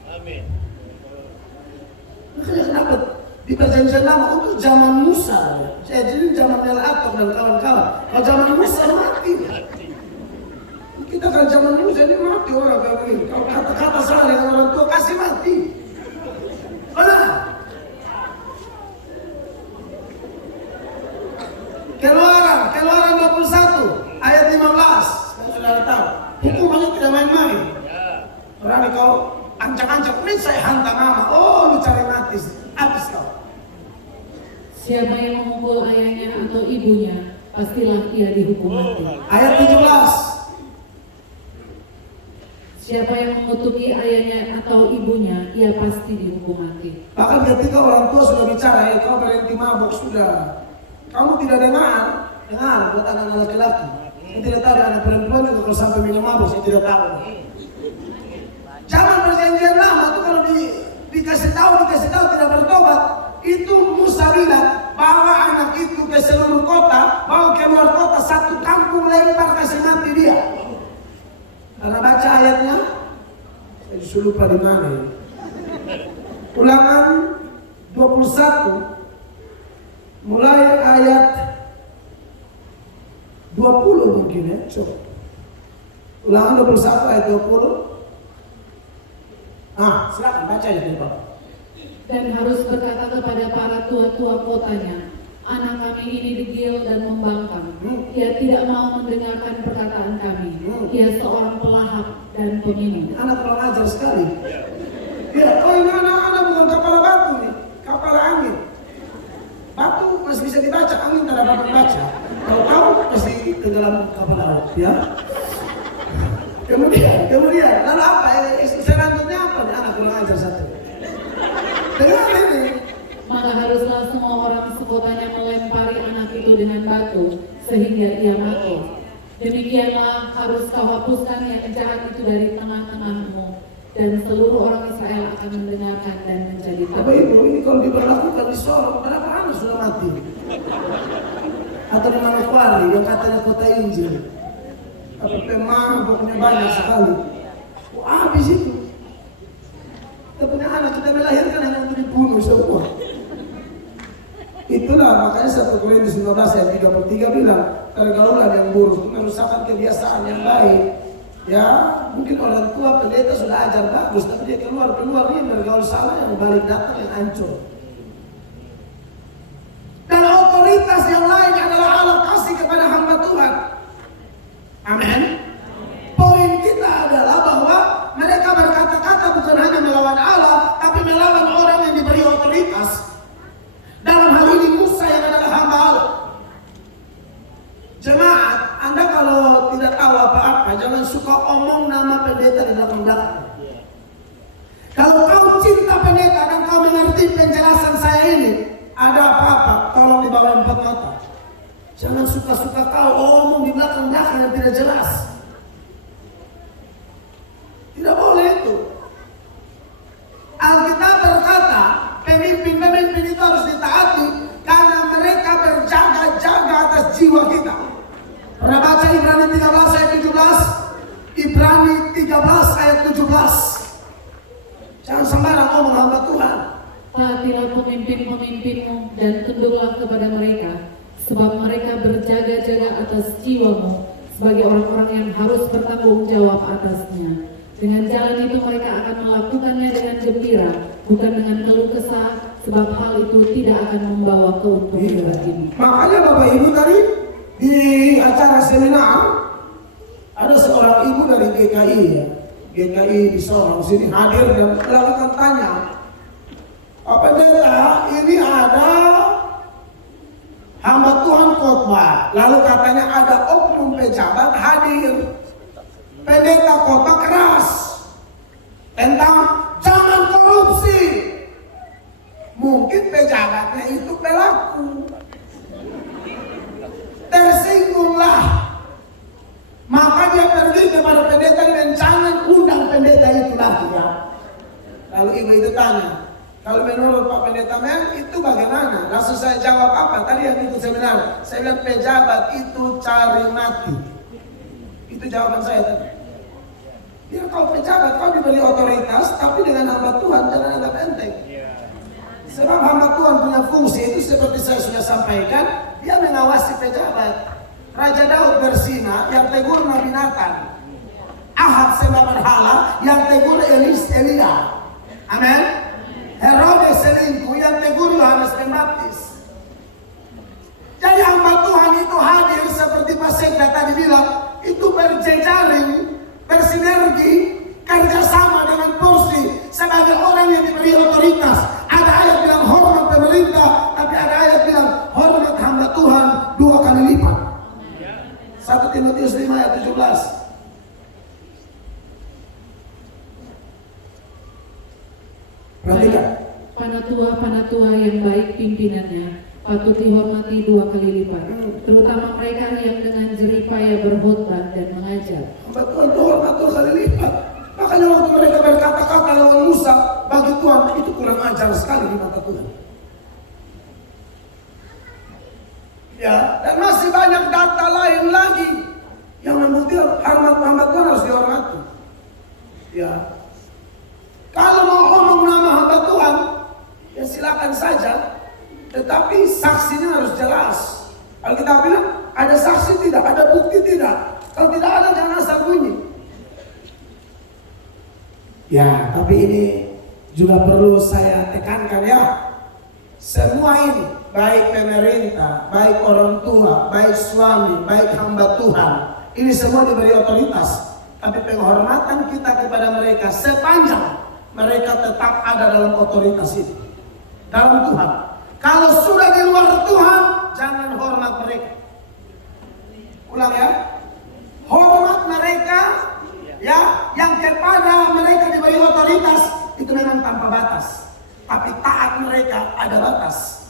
Amin. Makanya kenapa di perjanjian lama itu zaman Musa, jadi zaman Atok dan kawan-kawan. Kalau zaman Musa mati. Kita kan zaman Musa ini mati orang kayak begini. Kalau kata-kata salah dengan orang tua kasih mati. Mana? Keluaran 21 ayat 15. Saudara tahu, hukumannya tidak main-main. Berani kau ancang-ancang, ini saya hantar mama. Oh, lu cari mati, habis kau. Siapa yang memukul ayahnya atau ibunya, pastilah ia dihukum mati. Ayat 17. Siapa yang mengutuki ayahnya atau ibunya, ia pasti dihukum mati. Bahkan ketika orang tua sudah bicara, kau berhenti mabuk sudah. Kamu tidak dengar buat anak-anak laki-laki. Saya tidak tahu anak perempuan juga kalau sampai minum mabuk, saya tidak tahu. Zaman perjanjian lama itu kalau dikasih tahu tidak bertobat, itu Musa bilang bawa anak itu ke seluruh kota, bawa ke luar kota, satu kampung lempar kasih mati dia. Karena baca ayatnya, saya justru lupa di mana. Ulangan 21. Mulai ayat 20 mungkin ya, coba. Ulangan 21 ayat 20. Silakan baca ya Pak. Dan harus berkata kepada para tua-tua kotanya, anak kami ini degil dan membangkang. Ia tidak mau mendengarkan perkataan kami. Ia seorang pelahap dan peminum. Anak kurang ajar sekali. Ya, ini anak-anak bukan kepala batu nih, kepala angin. Batu masih bisa dibaca, angin tidak dapat baca. Kalau kau pasti tenggelam kapal laut, ya. Kemudian, lalu apa? Selanjutnya apa nih anak kurang ajar satu? Dengar ini. Maka haruslah semua orang sekotanya melempari anak itu dengan batu sehingga ia mati. Demikianlah harus kau hapuskan yang jahat itu dari tengah-tengahmu, dan seluruh orang Israel akan mendengarkan dan menjadi takut. Bapak Ibu, ini kalau diberlakukan di Sorong, berapa anak sudah mati? atau di Manokwari yang katanya kota Injil. Tapi pemabuknya banyak sekali. Habis itu. Kita punya anak, kita melahirkan hanya untuk dibunuh semua. Itulah makanya 1 Korintus 15 ayat 33 bilang, pergaulan yang buruk merusakkan kebiasaan yang baik. Ya, mungkin orang tua pendeta sudah ajar bagus, tapi dia keluar ini bergaul salah yang balik datang yang hancur. Dan otoritas yang lain adalah Allah kasih kepada hamba Tuhan. Amin. Poin kita adalah bahwa mereka berkata-kata bukan hanya melawan Allah, tapi melawan orang yang diberi otoritas. Dalam hal ini Musa yang adalah hamba Allah. Jemaat, Anda kalau tidak tahu apa-apa, jangan suka omong nama pendeta di belakang-belakang. Kalau kau cinta pendeta dan kau mengerti penjelasan saya ini, ada apa-apa, tolong di bawah 4 mata. Jangan suka-suka kau omong di belakang-belakang yang tidak jelas. Tidak boleh itu. Alkitab berkata, pemimpin-pemimpin itu harus ditaati karena mereka berjaga-jaga atas jiwa kita. Pernah baca Ibrani 13 ayat 17? Ibrani 13 ayat 17. Jangan sembarang ngomong hamba Tuhan. Taatilah pemimpin-pemimpinmu dan tunduklah kepada mereka, sebab mereka berjaga-jaga atas jiwamu sebagai orang-orang yang harus bertanggung jawab atasnya. Dengan jalan itu mereka akan melakukannya dengan gembira, bukan dengan keluh kesah, sebab hal itu tidak akan membawa keuntungan bagimu. Makanya Bapak Ibu tadi di acara seminar ada seorang ibu dari GKI ya. GKI di Sorong sini hadir dan melakukan tanya, Pak Pendeta, ini ada hamba Tuhan khotbah, lalu katanya ada oknum pejabat hadir. Pendeta khotbah keras tentang jangan korupsi. Mungkin pejabatnya itu pelaku, tersinggunglah, maka dia pergi kepada pendeta dan jangan undang pendeta itu lagi ya. Lalu ibu itu tanya, kalau menurut Pak Pendeta itu bagaimana? Langsung saya jawab apa? Tadi yang ikut seminar, saya bilang pejabat itu cari mati. Itu jawaban saya tadi. Biar kau pejabat, kau diberi otoritas, tapi dengan hamba Tuhan jangan anggap enteng. Sebab hamba Tuhan punya fungsi itu seperti saya sudah sampaikan, dia mengawasi pejabat. Raja Daud berzina, yang tegur Nabi Nathan. Ahab sembah berhala, yang tegur Elia. Amin. Herodes selingkuh, yang tegur Yohanes Pembaptis. Jadi hamba Tuhan itu hadir seperti Pak Sekda tadi bilang, itu berjejaring, bersinergi, kerjasama dengan porsi sebagai orang yang diberi otoritas. Ada ayat bilang hormat pemerintah, tapi ada ayat bilang hormat hamba Tuhan 2 kali lipat. 1 Timotius 5 ayat 17. Perhatikan. Panatua yang baik pimpinannya patut dihormati 2 kali lipat, terutama mereka yang dengan jeripaya berkhotbah dan mengajar. Hamba Tuhan itu hormat 2 kali lipat. Makanya waktu mereka berkata-kata lawan Musa, bagi Tuhan itu kurang ajar sekali di mata Tuhan. Ya, dan masih banyak data lain lagi yang membuktikan hamba Tuhan harus dihormati. Ya, kalau mau ngomong nama hamba Tuhan, ya silakan saja, tetapi saksinya harus jelas. Kalau kita bilang ada saksi tidak, ada bukti tidak. Kalau tidak ada jangan asal bunyi. Ya, tapi ini juga perlu saya tekankan ya. Semua ini, baik pemerintah, baik orang tua, baik suami, baik hamba Tuhan, ini semua diberi otoritas. Tapi penghormatan kita kepada mereka sepanjang mereka tetap ada dalam otoritas ini, dalam Tuhan. Kalau sudah di luar Tuhan, jangan hormat mereka. Ulang ya, hormat mereka ya, yang kepada mereka diberi otoritas itu memang tanpa batas, tapi taat mereka ada batas.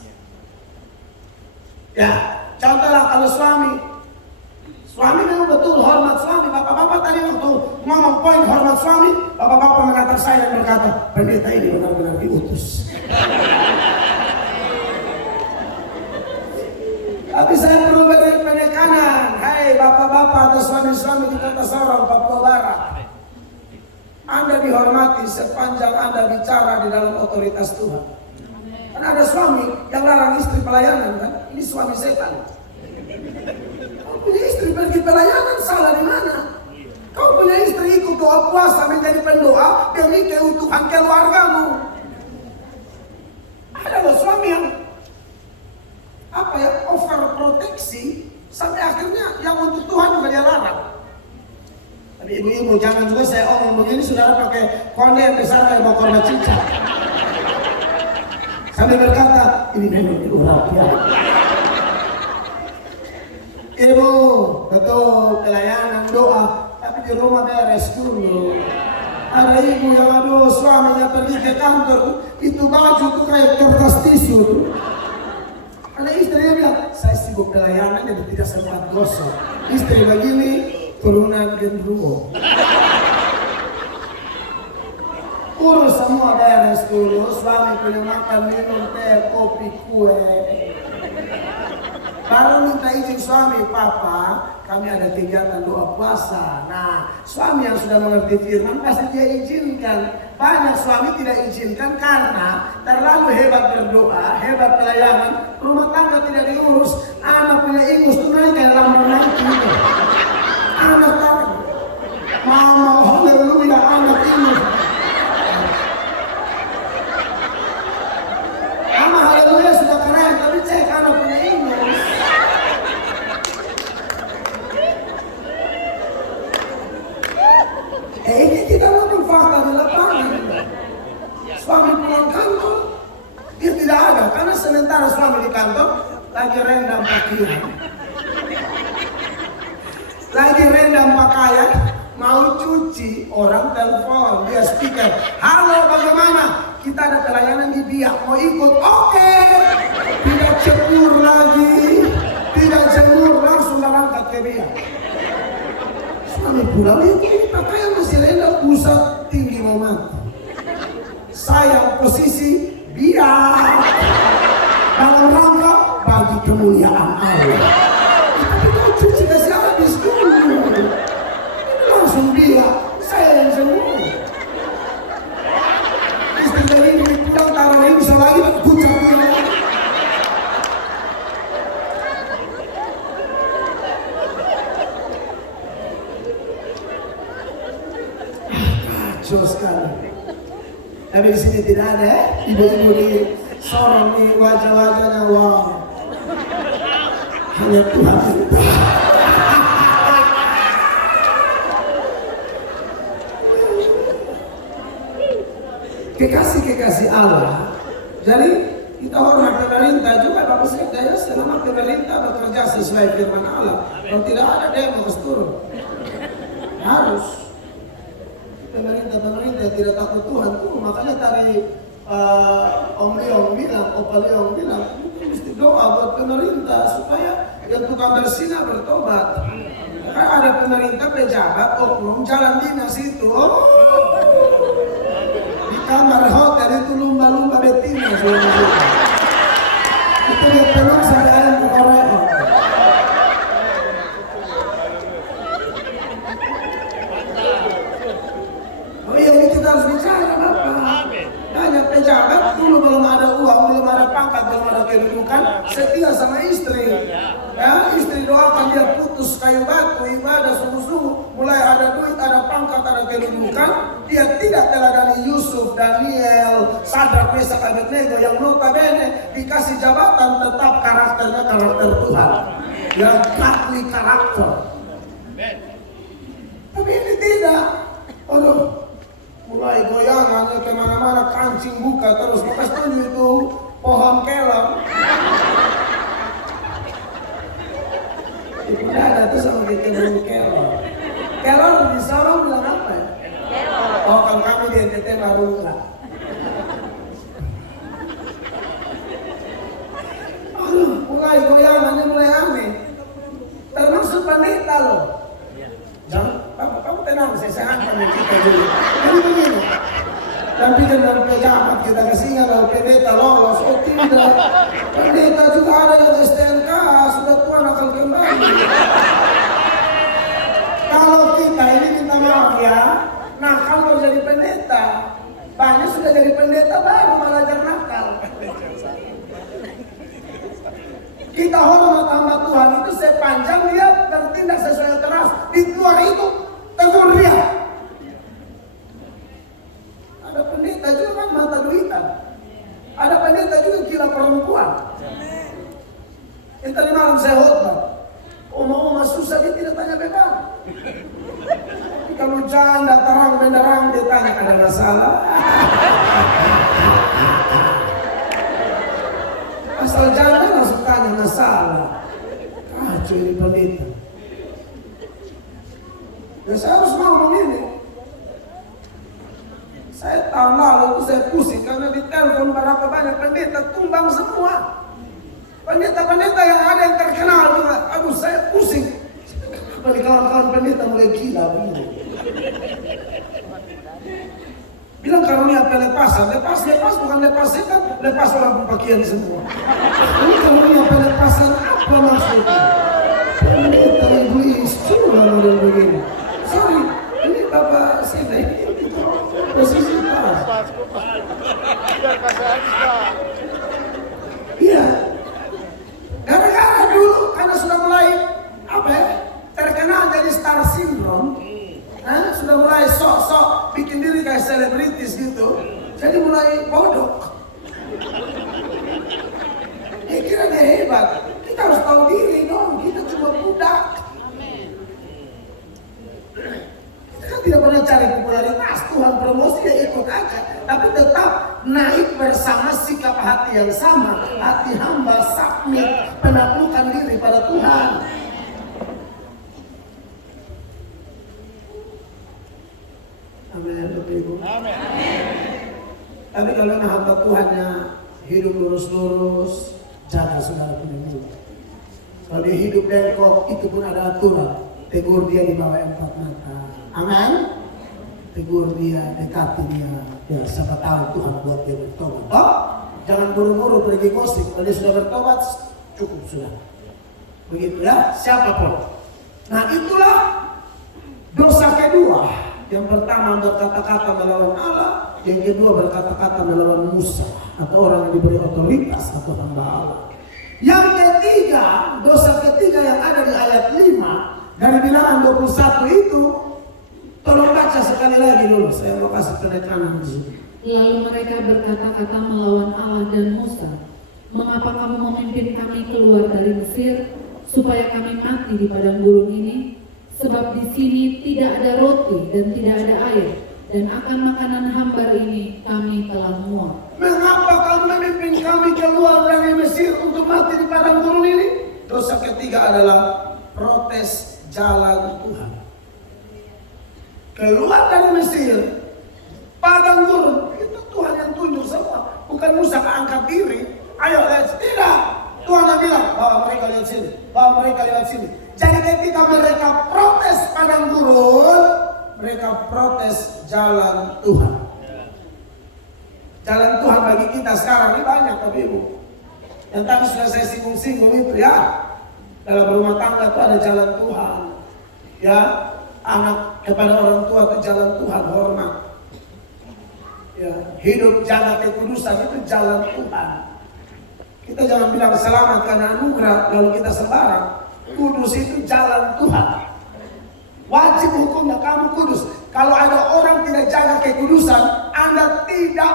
Ya, contohlah kalau suami memang betul hormat suami. Bapak-bapak tadi waktu ngomong poin hormat suami, bapak-bapak mengatakan saya dan berkata, pendeta ini benar-benar diutus. Tapi saya perlu bapak-bapak atau suami-suami di Kota Sorong, Papua Barat, Anda dihormati sepanjang Anda bicara di dalam otoritas Tuhan. Kan ada suami yang larang istri pelayanan kan? Ini suami setan. Kau punya istri pergi pelayanan, salah di mana? Kau punya istri ikut doa puasa menjadi pendoa demi keutuhan keluargamu. Ada loh suami yang overproteksi sampai akhirnya yang untuk Tuhan juga dia larang. Tapi ibu-ibu jangan juga saya omong begini saudara pakai konde yang besar kayak bokor cicak. Sambil berkata, ini memang ibu rakyat. Ibu, betul pelayanan doa, tapi di rumah beres dulu. Ada ibu yang aduh suaminya pergi ke kantor, itu baju tuh kayak kertas tisu. Ada istri yang bilang, saya sibuk pelayanan jadi tidak sempat gosok. Istri begini, turunan genderuwo. Urus semua beres dulu, suami punya makan, minum, teh, kopi, kue. Baru minta izin suami, papa, kami ada kegiatan doa puasa. Nah, suami yang sudah mengerti firman pasti dia izinkan. Banyak suami tidak izinkan karena terlalu hebat berdoa, hebat pelayanan, rumah tangga tidak diurus, anak punya ingus tunai kayak lampu naik gitu. Anak takut, mama haleluya anak ingus. Mama haleluya sudah keren, tapi cek anak punya ingus. Ini kita ngomong fakta di lapangan. Suami pulang kantor, dia tidak ada karena sementara suami di kantor lagi rendam pakaian, lagi rendam pakaian, mau cuci, orang telepon, dia speaker, halo bagaimana? Kita ada pelayanan di Biak, mau ikut? Oke. Tidak jemur lagi, tidak jemur, langsung berangkat ke Biak. Suami pulang, ini pakaian masih rendam, pusat tinggi mau mati. Saya posisi Biak dalam rangka bagi kemuliaan Allah. Tapi kau cuci kasih habis dulu. Ini langsung Biak, saya yang semua. Istri dari ini pulang taruh ini bisa lagi kucap dia. Kacau sekali. Tapi di sini tidak ada ibu-ibu di Sorong di wajah-wajahnya wow. Hanya Tuhan yang tahu. Kekasih-kekasih Allah. Jadi kita hormat pemerintah juga Bapak Sekda ya, selama pemerintah bekerja sesuai firman Allah. Kalau tidak ada demo harus turun. Harus. Pemerintah tidak takut Tuhan tuh, makanya tadi Om Leong bilang, Opa Leong bilang, mesti doa buat pemerintah supaya yang tukang bersinah bertobat. Karena ada pemerintah pejabat, oknum jalan dinas itu, di kamar hotel itu lumba-lumba betina, itu dia peluk sampai ayam ke Korea. Pejabat dulu belum ada uang, belum ada pangkat, belum ada kedudukan, setia sama istri. Ya, istri doakan dia putus kayu batu, ibadah sungguh-sungguh, mulai ada duit, ada pangkat, ada kedudukan, dia tidak teladani Yusuf, Daniel, Sadrak, Mesak, Abednego yang notabene dikasih jabatan tetap karakternya karakter Tuhan. Yang godly karakter. Tapi ini tidak. Aduh. Mulai goyangannya kemana-mana, kancing buka terus. Bekas tujuh itu pohon kelem. Itu ada tuh sama kita dulu kelem. Kelem di Sorong bilang apa ya? Oh kalau kami di NTT Marunga. Mulai goyangannya mulai aneh. Termasuk pendeta loh. Jangan, kamu tenang, saya hantar kita dulu. Jadi begini, dan pikir dari pejabat kita kesini kalau pendeta lolos, oh tidak. Pendeta juga ada yang STNK, sudah tua nakal kembali. sudah jadi pendeta baru malah ajar nakal. Kita hormat hamba Tuhan itu sepanjang dia bertindak sesuai keras. Di luar itu tegur dia. Ada pendeta juga kan mata duitan. Ada pendeta juga gila perempuan. Tadi malam saya khotbah. Oma susah dia tidak tanya bebas. Tapi kalau janda terang benderang dia tanya ada masalah. Asal janda langsung tanya masalah. Kacau ini pendeta. Ya saya harus ngomong ini. Saya tahun lalu itu saya pusing karena di telepon berapa banyak pendeta tumbang semua. Pendeta-pendeta yang ada yang terkenal juga. Aduh saya pusing. Kenapa nih kawan-kawan pendeta mulai gila begini? Bilang karunia pelepasan. Lepas bukan lepas setan. Lepas orang berpakaian semua. Ini karunia pelepasan apa maksudnya? Pendeta egois. Cuma model begini. Sorry. Ini Bapak Sina. Posisi pas. Iya. Gara-gara dulu karena sudah mulai terkenal jadi star syndrome, sudah mulai sok-sok bikin diri kayak selebritis gitu, jadi mulai bodoh. Ya kira dia hebat, kita harus tahu diri dong, kita cuma budak. Kita tidak pernah cari popularitas, Tuhan promosi ya ikut aja, tapi tetap naik bersama sikap hati yang sama, hati hamba, submit, penaklukan diri pada Tuhan. Amin, Bapak Ibu. Tapi kalau hamba Tuhannya hidup lurus-lurus, jaga saudara punya mulut. Kalau dia hidup bengkok, itu pun ada aturan. Tegur dia di bawah 4 mata. Amin. Tegur dia, dekati dia. Ya, siapa tahu Tuhan buat dia bertobat. Oh, jangan buru-buru pergi gosip. Kalau dia sudah bertobat, cukup sudah. Begitu ya, siapapun. Nah, itulah dosa kedua. Yang pertama berkata-kata melawan Allah, yang kedua berkata-kata melawan Musa atau orang yang diberi otoritas atau hamba Allah. Yang ketiga, dosa ketiga yang ada di ayat 5 dari Bilangan 21 itu, tolong baca sekali lagi dulu, saya mau kasih penekanan di sini. Lalu mereka berkata-kata melawan Allah dan Musa, "Mengapa kamu memimpin kami keluar dari Mesir supaya kami mati di padang gurun ini? Sebab di sini tidak ada roti dan tidak ada air, dan akan makanan hambar ini kami telah muak." Mengapa kamu memimpin kami keluar dari Mesir untuk mati di padang gurun ini? Dosa ketiga adalah protes jalan Tuhan. Keluar dari Mesir, padang gurun, itu Tuhan yang tunjuk semua. Bukan Musa angkat diri, ayo lihat, tidak. Tuhan yang bilang, bawa mereka lihat sini, bawa mereka lihat sini. Jadi ketika mereka protes padang gurun, mereka protes jalan Tuhan. Jalan Tuhan bagi kita sekarang ini banyak, Bapak Ibu. Yang tadi sudah saya singgung-singgung itu ya. Dalam rumah tangga itu ada jalan Tuhan. Ya, anak kepada orang tua itu jalan Tuhan, hormat. Ya, hidup jaga kekudusan itu jalan Tuhan. Kita jangan bilang selamat karena anugerah lalu kita sembarang. Kudus itu jalan Tuhan. Wajib hukumnya kamu kudus. Kalau ada orang tidak jaga kekudusan, Anda tidak,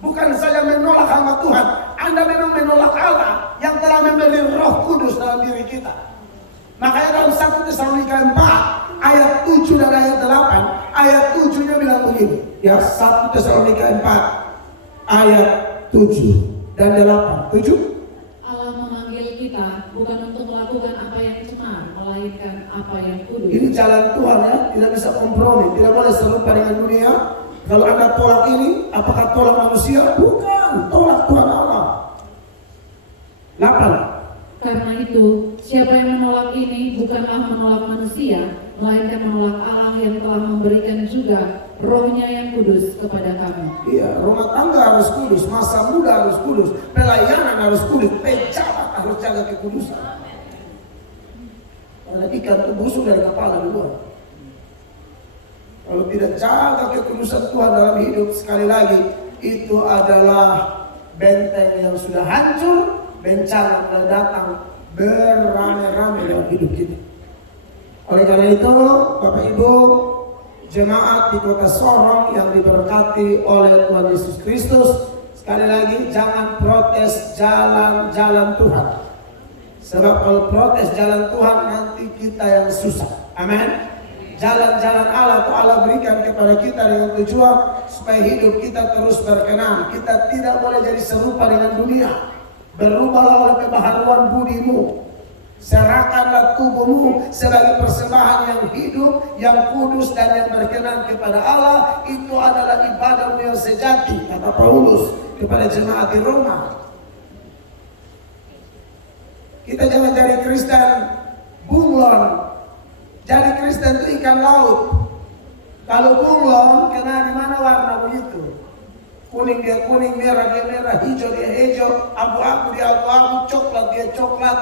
bukan saja menolak hamba Tuhan, Anda memang menolak Allah yang telah memberi Roh Kudus dalam diri kita. Makanya dalam 1 Tesalonika 4 ayat 7 dan ayat 8, ayat 7-nya bilang begini. Ya, 1 Tesalonika 4 ayat 7 dan 8. 7. Allah memanggil kita bukan untuk melakukan apa yang cemar, melainkan apa yang kudus. Ini jalan Tuhan ya, tidak bisa kompromi, tidak boleh serupa dengan dunia. Kalau Anda tolak ini, apakah tolak manusia? Bukan, tolak Tuhan Allah. 8. Karena itu, siapa yang menolak ini bukanlah menolak manusia, melainkan menolak Allah yang telah memberikan juga Roh-Nya yang kudus kepada kami. Iya, rumah tangga harus kudus, masa muda harus kudus, pelayanan harus kudus, pejabat harus jaga kekudusan. Karena ikan itu busuk dari kepala duluan. Kalau tidak jaga kekudusan Tuhan dalam hidup, sekali lagi itu adalah benteng yang sudah hancur, bencana mulai datang beramai-ramai dalam hidup kita. Oleh karena itu, Bapak Ibu, jemaat di kota Sorong yang diberkati oleh Tuhan Yesus Kristus, sekali lagi jangan protes jalan-jalan Tuhan. Sebab kalau protes jalan Tuhan nanti kita yang susah. Amin. Jalan-jalan Allah itu Allah berikan kepada kita dengan tujuan supaya hidup kita terus berkenan. Kita tidak boleh jadi serupa dengan dunia. Berubahlah oleh kebaharuan budimu. Serahkanlah tubuhmu sebagai persembahan yang hidup, yang kudus dan yang berkenan kepada Allah. Itu adalah ibadahmu yang sejati, kata Paulus kepada jemaat di Roma. Kita jangan jadi Kristen bunglon. Jadi Kristen itu ikan laut. Kalau bunglon, kena di mana warna begitu? Kuning dia kuning, merah dia merah, hijau dia hijau, abu-abu dia abu-abu, coklat dia coklat.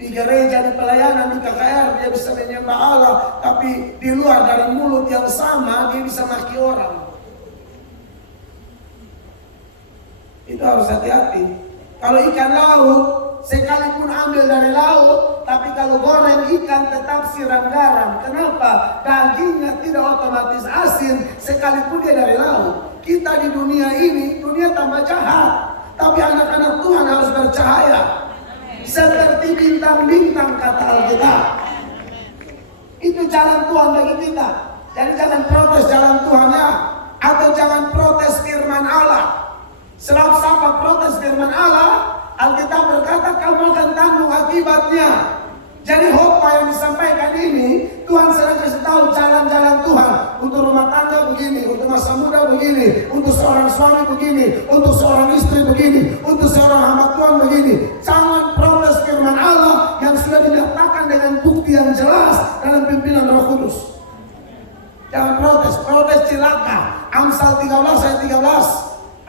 Di gereja, di pelayanan, di KKR dia bisa menyembah Allah, tapi di luar dari mulut yang sama dia bisa maki orang. Itu harus hati-hati. Kalau ikan laut, sekalipun ambil dari laut, tapi kalau goreng ikan tetap siram garam. Kenapa? Dagingnya tidak otomatis asin, sekalipun dia dari laut. Kita di dunia ini, dunia tambah jahat, tapi anak-anak Tuhan harus bercahaya. Seperti bintang-bintang kata Alkitab. Itu jalan Tuhan bagi kita. Jadi jangan protes jalan Tuhan ya, atau jangan protes firman Allah. Sebab siapa protes firman Allah, Alkitab berkata kamu akan tanggung akibatnya. Jadi khotbah yang disampaikan ini, Tuhan sedang kasih tahu jalan-jalan Tuhan. Untuk rumah tangga begini, untuk masa muda begini, untuk seorang suami begini, untuk seorang istri begini, untuk seorang hamba Tuhan begini. Jangan protes firman Allah yang sudah dinyatakan dengan bukti yang jelas dalam pimpinan Roh Kudus. Jangan protes celaka. Amsal 13 ayat 13.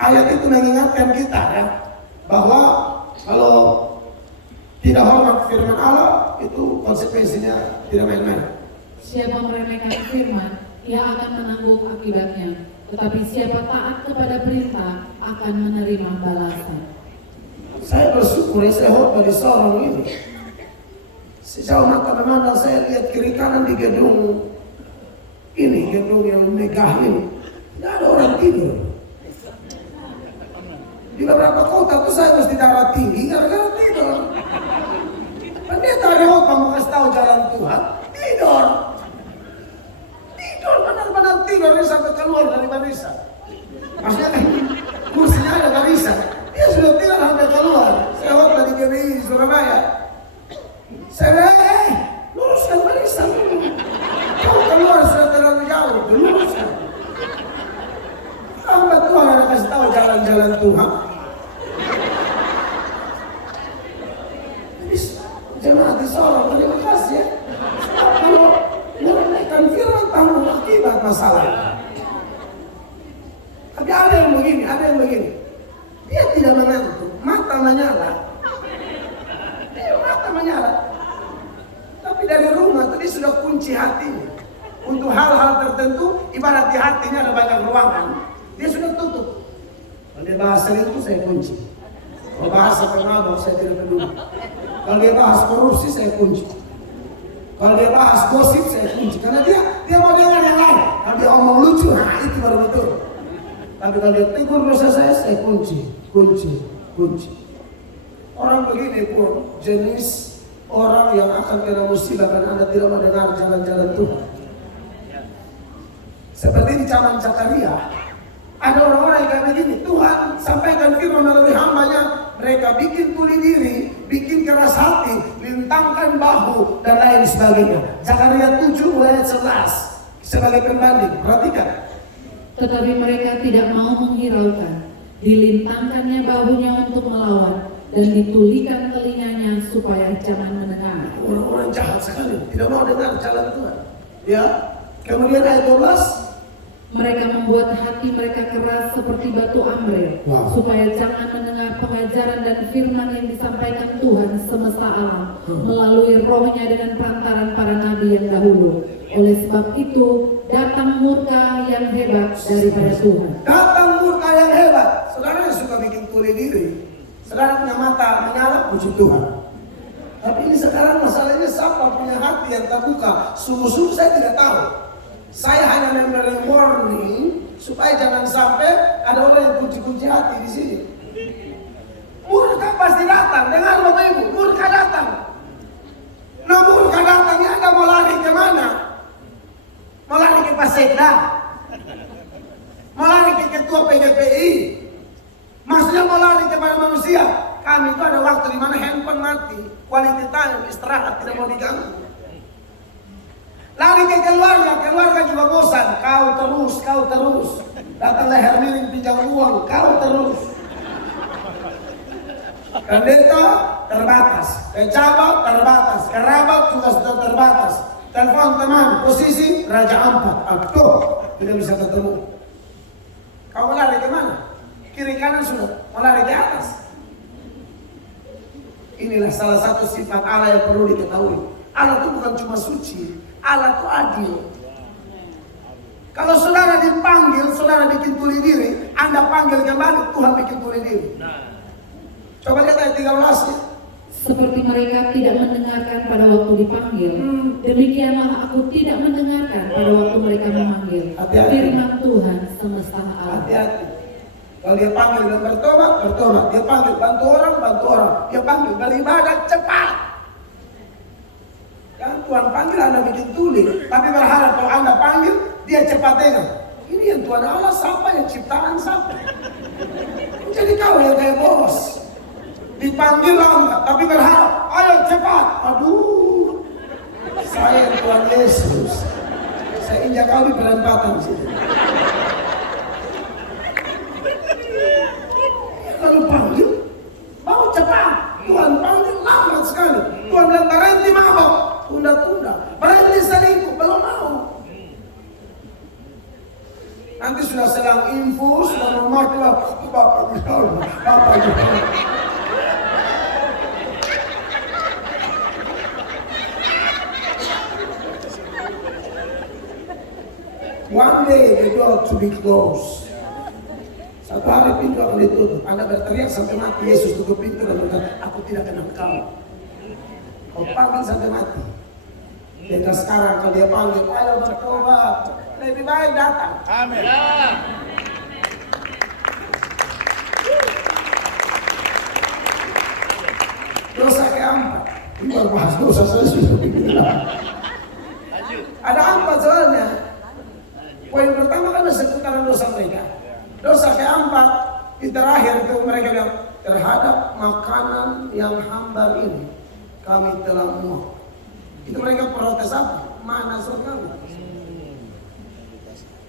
Ayat itu mengingatkan kita ya, bahwa kalau tidak hormat firman Allah, itu konsekuensinya tidak main-main. Siapa meremehkan firman, ia akan menanggung akibatnya. Tetapi siapa taat kepada perintah akan menerima balasan. Saya bersyukur ya, saya khotbah di Sorong ini. Sejauh mata memandang saya lihat kiri kanan di gedung ini, gedung yang megah ini, tidak ada orang tidur. Di beberapa kota tuh saya mesti darah tinggi gara-gara tidur. Pendeta ada khotbah mau kasih tahu jalan Tuhan, tidur. Tidur, benar-benar tidur dia sampai keluar dari barisan. Maksudnya kan kursinya ada barisan, dia sudah tidur sampai keluar. Saya khotbah di GBI di Surabaya. Saya bilang, luruskan barisan dulu. Kamu keluar sudah terlalu jauh, luruskan. Hamba Tuhan ada kasih tahu jalan-jalan Tuhan. Jemaat di Sorong, terima kasih ya. Kalau meremehkan firman tanggung akibat masalah. Tapi ada yang begini. Dia tidak mengantuk, mata menyala. Tapi dari rumah tadi sudah kunci hatinya. Untuk hal-hal tertentu, ibarat di hatinya ada banyak ruangan, dia sudah tutup. Kalau dia bahas selingkuh, saya kunci. Kalau bahas penabur, saya tidak peduli. Kalau dia bahas korupsi, saya kunci. Kalau dia bahas gosip, saya kunci. Karena dia mau dengar yang lain. Kalau dia omong lucu, nah itu baru betul. Tapi kalau dia tegur dosa saya kunci. Orang begini pun jenis orang yang akan kena musibah karena Anda tidak mendengar jalan-jalan Tuhan. Seperti di zaman Zakaria, ada orang-orang yang kayak begini. Tuhan sampaikan firman melalui hambanya, mereka bikin tuli diri, bikin keras hati, lintangkan bahu dan lain sebagainya. Zakaria 7 ayat 11 sebagai pembanding. Perhatikan. Tetapi mereka tidak mau menghiraukan. Dilintangkannya bahunya untuk melawan dan ditulikan telinganya supaya jangan mendengar. Orang-orang jahat sekali, tidak mau dengar jalan Tuhan. Ya. Kemudian ayat 12. Mereka membuat hati mereka keras seperti batu amril, supaya jangan mendengar pengajaran dan firman yang disampaikan Tuhan semesta alam melalui rohnya dengan perantaran para nabi yang dahulu. Oleh sebab itu datang murka yang hebat daripada Tuhan. Datang murka tuli diri. Saudara punya mata menyala, puji Tuhan. Tapi ini sekarang masalahnya siapa punya hati yang terbuka? Sungguh-sungguh saya tidak tahu. Saya hanya memberi warning supaya jangan sampai ada orang yang kunci-kunci hati di sini. Murka pasti datang, dengar Bapak Ibu, murka datang. Nah murka datangnya Anda mau lari ke mana? Mau lari ke Pasekda? Mau lari ke ketua PGPI? Maksudnya mau lari kepada manusia? Kami itu ada waktu di mana handphone mati, quality time, istirahat, tidak mau diganggu. Lari ke keluarga juga bosan. Kau terus. Datang leher miring pinjam uang, kau terus. Pendeta terbatas, pejabat terbatas, kerabat juga sudah terbatas. Telepon teman, posisi Raja Ampat, aduh, tidak bisa ketemu. Kau mau lari ke mana? Kiri kanan sudah, mau lari ke atas. Inilah salah satu sifat Allah yang perlu diketahui. Allah itu bukan cuma suci, Allah itu adil. Kalau saudara dipanggil, saudara bikin tuli diri, Anda panggil kembali, Tuhan bikin tuli diri. Coba lihat ayat 13 ya. Seperti mereka tidak mendengarkan pada waktu dipanggil, demikianlah aku tidak mendengarkan pada waktu mereka memanggil. Hati-hati. Firman Tuhan semesta alam. Hati-hati. Kalau dia panggil dan bertobat. Dia panggil bantu orang. Dia panggil beribadah cepat. Kan Tuhan panggil Anda bikin tuli, tapi berharap kalau Anda panggil dia cepat dengar. Ini yang Tuhan Allah siapa, yang ciptaan siapa? Jadi kau yang kayak bos. Dipanggil lambat, tapi berharap, ayo cepat. Aduh, saya Tuhan Yesus. Saya injak kau di perempatan sini. Kalau panggil, mau cepat. Tuhan panggil lambat sekali. Tuhan bilang berhenti mabok, tunda-tunda. Berhenti selingkuh, belum mau. Nanti sudah sedang infus, lalu makilah, Bapak Gusau. One day the door to be closed. Satu hari pintu akan ditutup. Anda berteriak sampai mati, Yesus tutup pintu dan berkata, aku tidak kenal kamu. Kau panggil sampai mati. Dan sekarang kalau dia panggil, ayo bertobat, lebih baik datang. Amin. Dosa keempat. Ini baru bahas dosa, saya sudah bilang. Ada 4 soalnya. Poin pertama kan seputaran dosa mereka. Dosa keempat di terakhir itu mereka bilang, terhadap makanan yang hambar ini kami telah muak. Itu mereka protes apa? Mana surgamu?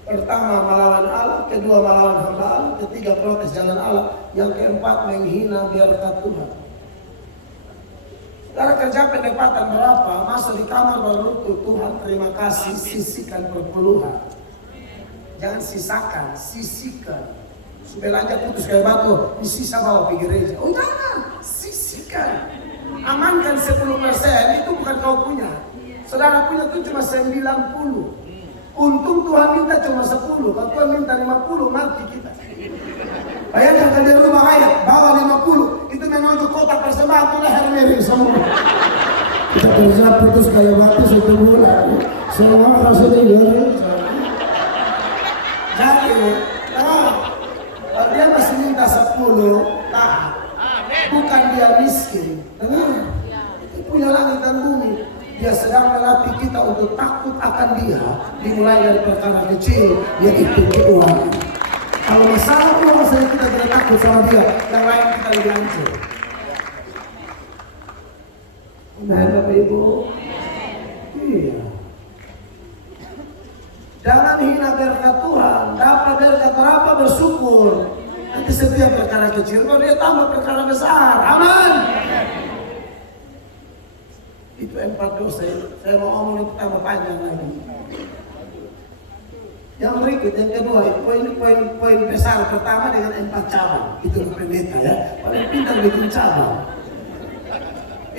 Pertama melawan Allah, kedua melawan hamba Allah, ketiga protes jalan Allah, yang keempat menghina berkat Tuhan. Saudara kerja pendekatan berapa? Masuk di kamar baru Tuhan terima kasih, sisihkan perpuluhan. Jangan sisakan, sisihkan. Supaya aja putus kayak batu, disisa bawa pergi gereja. Oh jangan, sisihkan. Amankan 10%, itu bukan kau punya. Saudara punya itu cuma 90. Untung Tuhan minta cuma 10. Kalau Tuhan minta 50, mati kita. Bayangkan kan di rumah ayah, bawa 50. Itu menuju kota persembahan, itu leher miring semua. Kita kerja putus kayak batu 1 bulan. Semua rasanya garing. Jadi, kalau dia masih minta 10, bukan dia miskin. Itu punya langit dan bumi. Dia sedang melatih kita untuk takut akan dia. Dimulai dari perkara kecil, yaitu keuangan. Kalau masalah kita tidak takut sama dia, yang lain kita lebih hancur. Amin, Bapak Ibu. Iya. Jangan hina berkat Tuhan. Dapat berkat berapa bersyukur. Nanti setiap perkara kecil, kalau dia tambah perkara besar. Amin. Itu 4 dosa. Saya mau ngomong itu tambah panjang lagi. Yang berikut, yang kedua, poin besar pertama dengan 4 cabang. Itu pendeta ya. Paling pintar bikin cabang.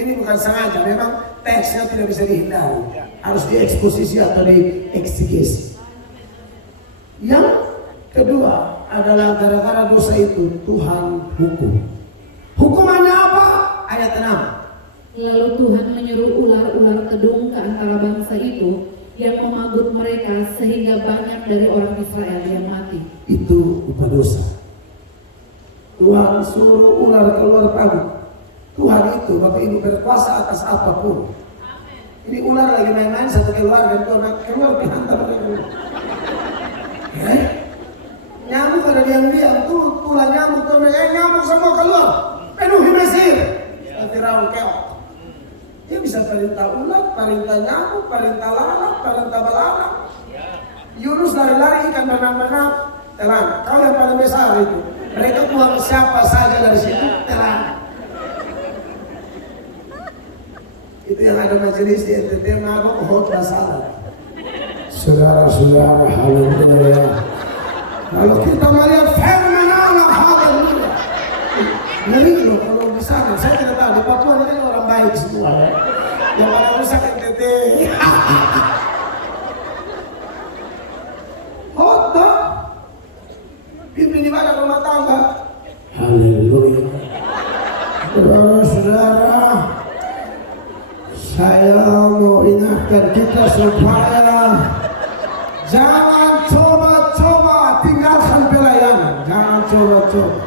Ini bukan sengaja, memang teksnya tidak bisa dihindari. Harus dieksposisi atau dieksegesi. Yang kedua adalah gara-gara dosa itu Tuhan hukum. Hukumannya apa? Ayat 6. Lalu Tuhan menyuruh ular-ular kedung ke antara bangsa itu yang memagut mereka sehingga banyak dari orang Israel yang mati. Itu upah dosa. Tuhan suruh ular keluar pagut. Tuhan itu Bapak Ibu berkuasa atas apapun. Ini ular lagi main-main satu keluarga, Tuhan keluar dihantam mereka. Nyamuk ada diam-diam tuh, tulah nyamuk tuh, nyamuk semua keluar, penuhi Mesir. Firaun keok. Dia bisa perintah ulat, perintah nyamuk, perintah lalat, perintah belalang. Yunus lari-lari, ikan berenang-berenang, telan. Kau yang paling besar itu. Mereka buang siapa saja dari situ, telan. Itu yang ada majelis di NTT mabok khotbah salat. Saudara-saudara, haleluya. Kalau kita melihat firman Allah, haleluya. Ngeri loh kalau di sana. Saya tidak tahu di Papua ini kan orang baik semua. Yang pada rusak NTT. Khotbah. Pimpin ibadah rumah tangga. Haleluya. Saudara-saudara, saya mau ingatkan kita supaya jangan coba-coba tinggalkan pelayanan. Jangan coba-coba.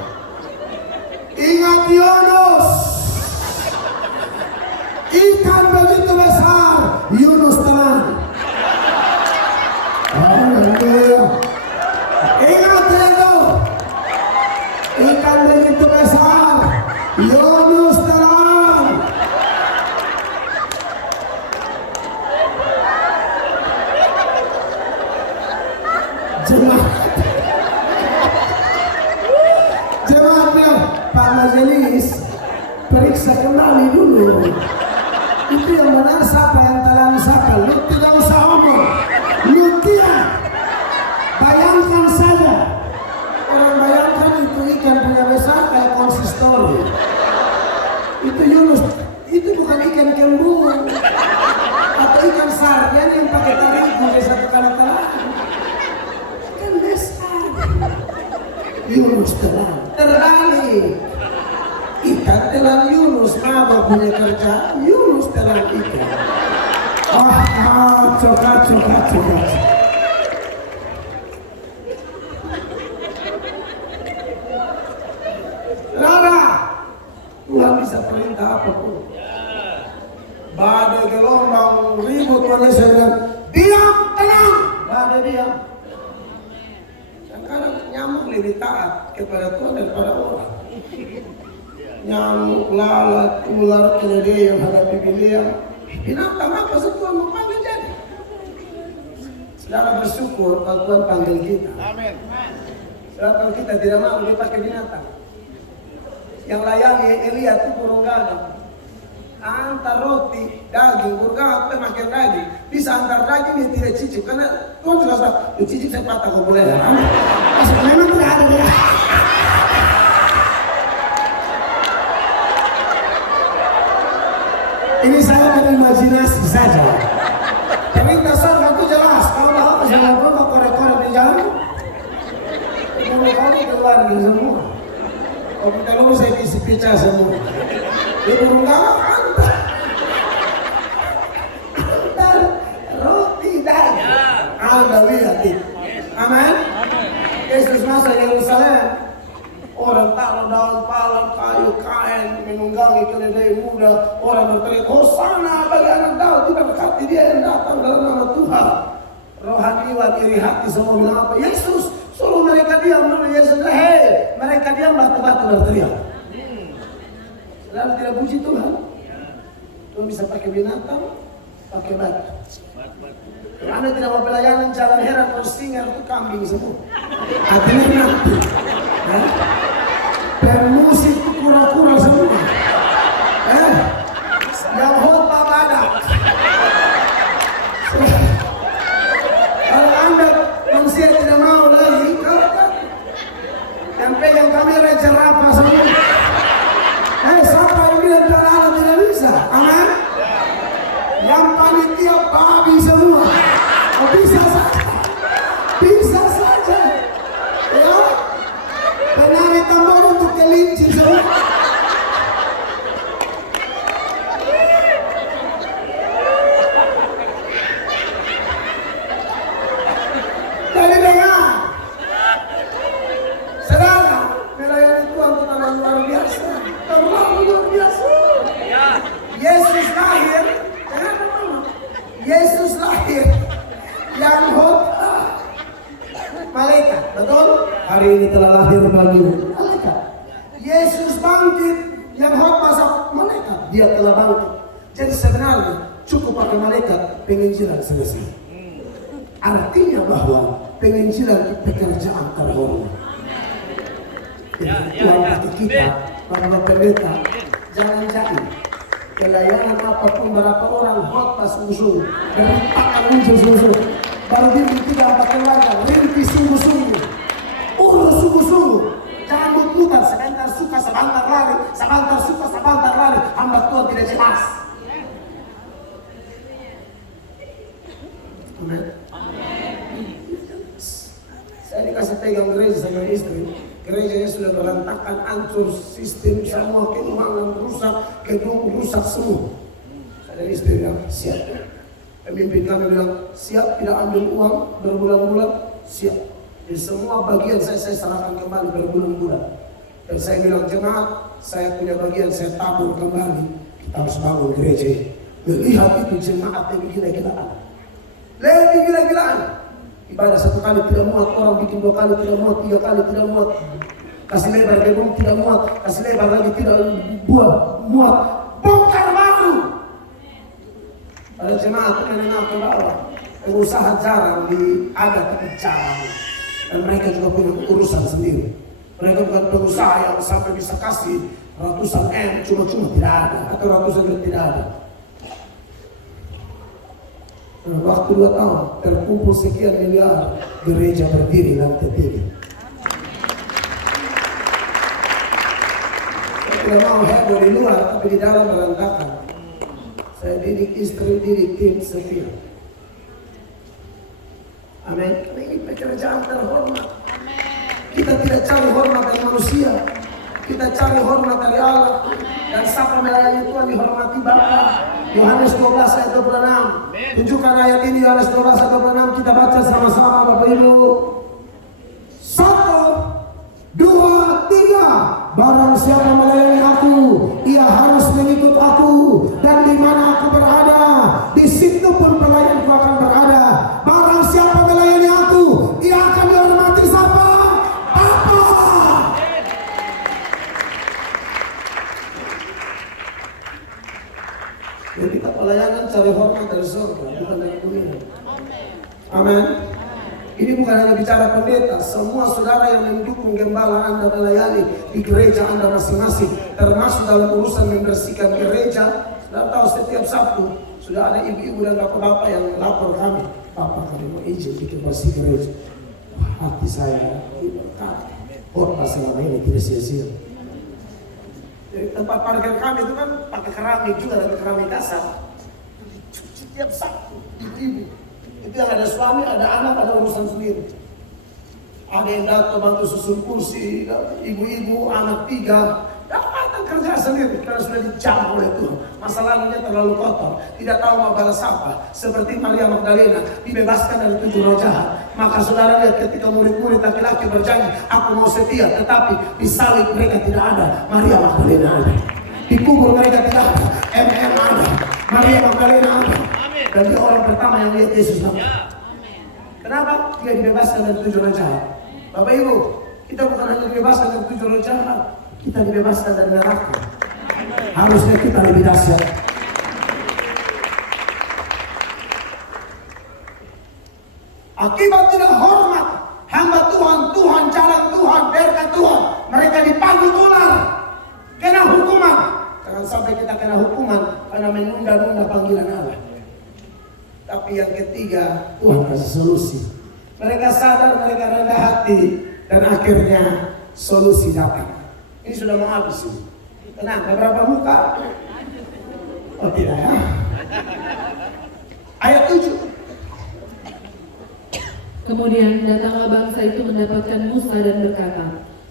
Ingat Yunus. Ikan begitu besar, Yunus tenang. Haleluya. Ingat itu. Ikan begitu besar, Yunus tenang. Jemaatnya Pak Majelis periksa kembali dulu. Itu yang benar siapa, yang telan siapa. Lu tidak usah omong, lu tidak. Bayangkan saja. Orang bayangkan itu ikan punya besar kayak konsistori. Itu Yunus, itu bukan ikan kembung atau ikan sarden yang pakai terigu di satu kali telan. Ikan besar. Yunus telan, terbalik. Ikan telan Yunus, mabok punya kerja, Yunus telan ikan. Coba. Rara, Tuhan bisa perintah apapun. Badai gelombang ribut, Tuhan Yesus bilang, diam, tenang. Badai diam. Kadang nyamuk lebih taat kepada Tuhan daripada orang. Nyamuk, lalat, ular, dia yang hadapi beliau. Binatang apa sih Tuhan mau panggil jadi? Saudara bersyukur kalau Tuhan panggil kita. Amin. Saudara kalau kita tidak mau, dia pakai binatang. Yang layani Elia itu burung gagak. Antar roti, daging, burung gagak makan daging. Bisa antar daging dia tidak cicip karena Tuhan juga sudah cicip saya patah kau boleh. Memang tidak ada dia. Ini saya berimajinasi saja. Perintah surga itu jelas. Kalau bawa ke jalan mau korek-korek di jalan, mau keluar dari semua. Kalau kita lulus saya isi pica semua. Dia burung gagak antar roti daging. Anda lihat itu. Amin. Yesus masuk Yerusalem. Orang taruh daun palem, kayu, kain, menunggangi keledai muda. Orang berteriak, Hosana bagi anak Daud, tidak berkati dia yang datang dalam nama Tuhan. Rohaniwan, iri hati semua bilang apa? Yesus, suruh mereka diam dulu. Yesus, hei, mereka diam, batu-batu berteriak. Lalu tidak puji Tuhan. Tuhan bisa pakai binatang, pakai batu. Anda tidak mau pelayanan jalan heran, kalau singa itu kambing semua. Artinya nanti. Permusik itu kura-kura semua. Yang khotbah badak. Kalau Anda manusia tidak mau lagi, yang pegang kamera jerapah semua. Siapa yang bilang Allah tidak bisa? Amin. Yang panitia babi semua. Bisa saja. Bisa saja. Ya. Penari tambor untuk kelinci Yesus lahir yang khotbah malaikat, betul? Hari ini telah lahir bagimu malaikat. Yesus bangkit yang khotbah malaikat, dia telah bangkit. Jadi sebenarnya cukup pakai malaikat, penginjilan selesai. Artinya bahwa penginjilan pekerjaan terhormat. Tuhan kata kita, para pendeta, jangan jadi pelayanan apapun berapa orang khotbah sungguh-sungguh, dari pakar muncul sungguh-sungguh, baru dia tidak empat keluarga, rinti sungguh-sungguh, urus sungguh-sungguh, jangan mut-mutan, sebentar suka, sebentar lari, sebentar suka, sebentar lari, hamba Tuhan tidak jelas. Amin. Saya dikasih pegang gereja sama istri. Gerejanya sudah berantakan, hancur, sistem semua, keuangan rusak, gedung rusak semua. Saya istri bilang, siap. Pemimpin kami bilang, siap, tidak ambil uang berbulan-bulan, siap. Di semua bagian saya serahkan kembali berbulan-bulan. Dan saya bilang, jemaat, saya punya bagian, saya tabur kembali. Kita harus bangun gereja. Melihat itu jemaat lebih gila-gilaan. Lebih gila-gilaan. Ibadah satu kali tidak muat, orang bikin 2 kali tidak muat, 3 kali tidak muat. Kasih lebar gedung tidak muat, kasih lebar lagi tidak muat. Bongkar baru. Ada jemaat menengah ke bawah, pengusaha jarang ada kebicaraan. Dan mereka juga punya urusan sendiri. Mereka bukan pengusaha yang sampai bisa kasih ratusan M cuma-cuma tidak ada, atau ratusan juta tidak ada. Waktu 2 tahun terkumpul sekian miliar, gereja berdiri lantai 3. Saya tidak mau heboh di luar, tapi di dalam berantakan. Saya didik istri, didik tim setia. Amin. Ini pekerjaan terhormat. Kita tidak cari hormat dari manusia, kita cari hormat dari Allah. Dan siapa melayani Tuhan dihormati Bapa. Yohanes 12 ayat 26. Tunjukkan ayat ini, Yohanes 12 ayat 26. Kita baca sama-sama Bapak Ibu. 1, 2, 3. Barang siapa melayani aku, ia harus mengikut aku. Dan di mana aku berada, di situ pun pelayanku akan berada. Barang siapa melayani aku, ia akan dihormati siapa? Bapa. Jadi kita pelayanan cari hormat dari surga, bukan dari dunia. Amin. Ini bukan hanya bicara pendeta, semua saudara yang mendukung gembala Anda melayani di gereja Anda masing-masing, termasuk dalam urusan membersihkan gereja. Sudah tahu setiap Sabtu sudah ada ibu-ibu dan bapak-bapak yang lapor kami, Bapak kami mau izin bikin bersih gereja. Hati saya diberkati. Hormat selama ini tidak sia-sia. Jadi tempat parkir kami itu kan pakai keramik juga, ada keramik kasar. Setiap Sabtu ibu-ibu itu yang ada suami, ada anak, ada urusan sendiri. Ada yang datang bantu susun kursi, ibu-ibu, anak 3, datang kerja sendiri karena sudah dicam oleh Tuhan. Masa lalunya terlalu kotor, tidak tahu mau balas apa. Seperti Maria Magdalena dibebaskan dari 7 roh jahat. Maka saudara lihat ketika murid-murid laki-laki berjanji, aku mau setia, tetapi di salib mereka tidak ada. Maria Magdalena ada, dikubur mereka tidak ada. ada, Maria Magdalena ada. Dan dia orang pertama yang lihat Yesus nama. Kenapa? Dia dibebaskan dari 7 roh jahat. Bapak Ibu, kita bukan hanya dibebaskan dari 7 roh jahat, kita dibebaskan dari neraka. Harusnya kita lebih dahsyat. Akibat tidak hormat hamba Tuhan, Tuhan, jalan Tuhan, berkat Tuhan, mereka dipanggil ular, kena hukuman. Jangan sampai kita kena hukuman karena menunda-nunda panggilan Allah. Tapi yang ketiga, Tuhan kasih solusi. Mereka sadar, mereka rendah hati, dan akhirnya solusi datang. Ini sudah mau habis ini. Tenang, beberapa muka? Oh tidak ya. Ayat 7. Kemudian datanglah bangsa itu mendapatkan Musa dan berkata,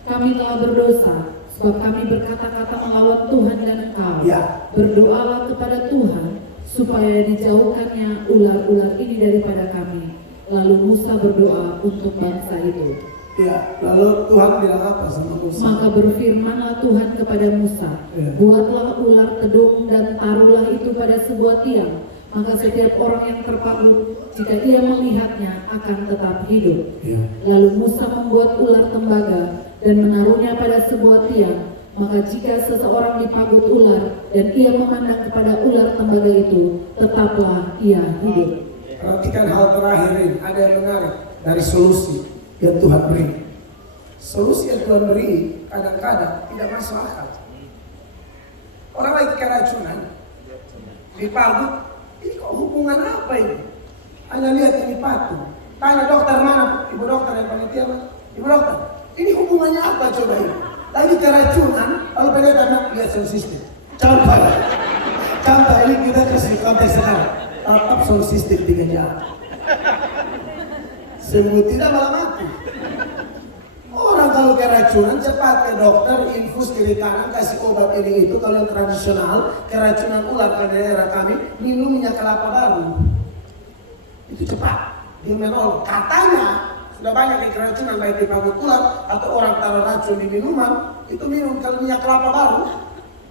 kami telah berdosa, sebab kami berkata-kata melawan Tuhan dan engkau. Ya. Berdoalah kepada Tuhan, supaya dijauhkannya ular-ular ini daripada kami. Lalu Musa berdoa untuk bangsa itu. Ya, lalu Tuhan bilang apa sama Musa? Maka berfirmanlah Tuhan kepada Musa, buatlah ular tedung dan taruhlah itu pada sebuah tiang. maka setiap orang yang terpaku jika ia melihatnya akan tetap hidup. Ya. Lalu Musa membuat ular tembaga dan menaruhnya pada sebuah tiang. Maka jika seseorang dipagut ular dan ia memandang kepada ular tembaga itu, tetaplah ia hidup. Perhatikan hal terakhir ini, ada yang menarik dari solusi yang Tuhan beri. Solusi yang Tuhan beri kadang-kadang tidak masuk akal. Orang lagi keracunan, dipagut, ini kok hubungan apa ini? Hanya lihat ini patung. Tanya dokter mana? Ibu dokter yang panitia mana? Ibu dokter, ini hubungannya apa coba ini? Lagi keracunan, lalu pendeta lihat sound system. Contoh ini kita kasih konteks sekarang. Tatap sound system 3 jam. Sembuh tidak malah mati. Orang kalau keracunan cepat ke dokter, infus kiri kanan, kasih obat ini itu. Kalau yang tradisional, keracunan ular ke daerah kami, minum minyak kelapa baru. Itu cepat, dia menolong. Katanya sudah banyak yang keracunan baik di pagut ular atau orang taruh racun di minuman, itu minum kalau minyak kelapa baru,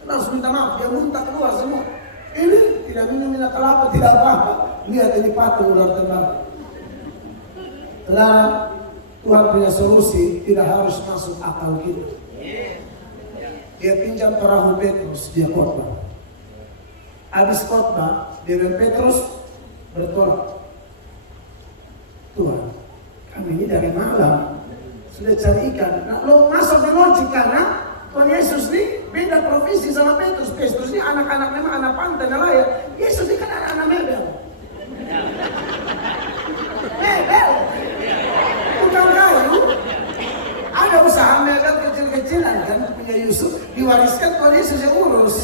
harus minta maaf, dia muntah keluar semua. Ini tidak minum minyak kelapa, tidak apa-apa. Lihat ini patung ular tembaga. Saudara, Tuhan punya solusi, tidak harus masuk akal kita. Dia pinjam perahu Petrus, dia khotbah. Habis khotbah, dia dan Petrus bertolak. Tuhan, kami ini dari malam sudah cari ikan. Nah, lo masuk ke logik karena Tuhan Yesus ini beda profesi sama Petrus. Petrus ini anak-anak memang anak pantai nelayan. Yesus ini kan anak-anak mebel. Mebel. Bukan kayu. Ada usaha mebel kecil-kecilan kan punya Yusuf. Diwariskan Tuhan Yesus yang urus.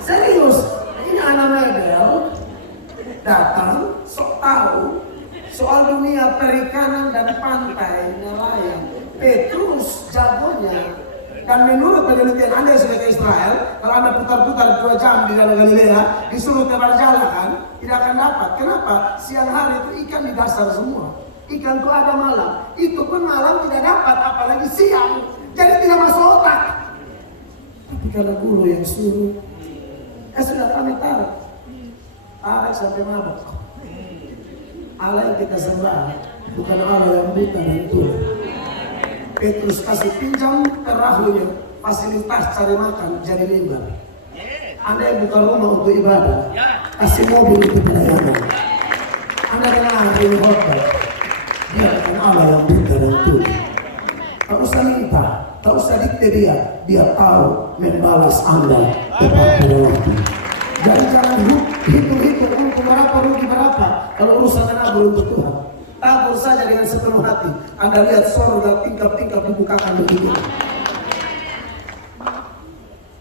Serius. Ini anak mebel. Datang, sok tahu soal dunia perikanan dan pantai nelayan. Petrus jagonya. Dan menurut penelitian Anda yang sudah ke Israel, kalau Anda putar-putar 2 jam di dalam Galilea, disuruh tebar jalan kan, tidak akan dapat. Kenapa? Siang hari itu ikan di dasar semua. Ikan itu ada malam. Itu pun malam tidak dapat, apalagi siang. Jadi tidak masuk otak. Tapi karena guru yang suruh, sudah kami tarik. Tarik sampai mabuk. Allah yang kita sembah bukan Allah yang buta dan tua. Petrus kasih pinjam perahunya, fasilitas cari makan jadi mimbar. Anda yang buka rumah untuk ibadah, kasih mobil untuk pelayanan. Anda dengar ini khotbah, dia bukan Allah yang buta dan tua. Tak usah minta, tak usah dikte dia tahu membalas Anda tepat pada waktu. Jadi jangan hitung-hitung untuk berapa, rugi berapa. Kalau urusan menabur untuk Tuhan, tabur saja dengan sepenuh hati. Anda lihat sorga tingkap-tingkap dibukakan begitu.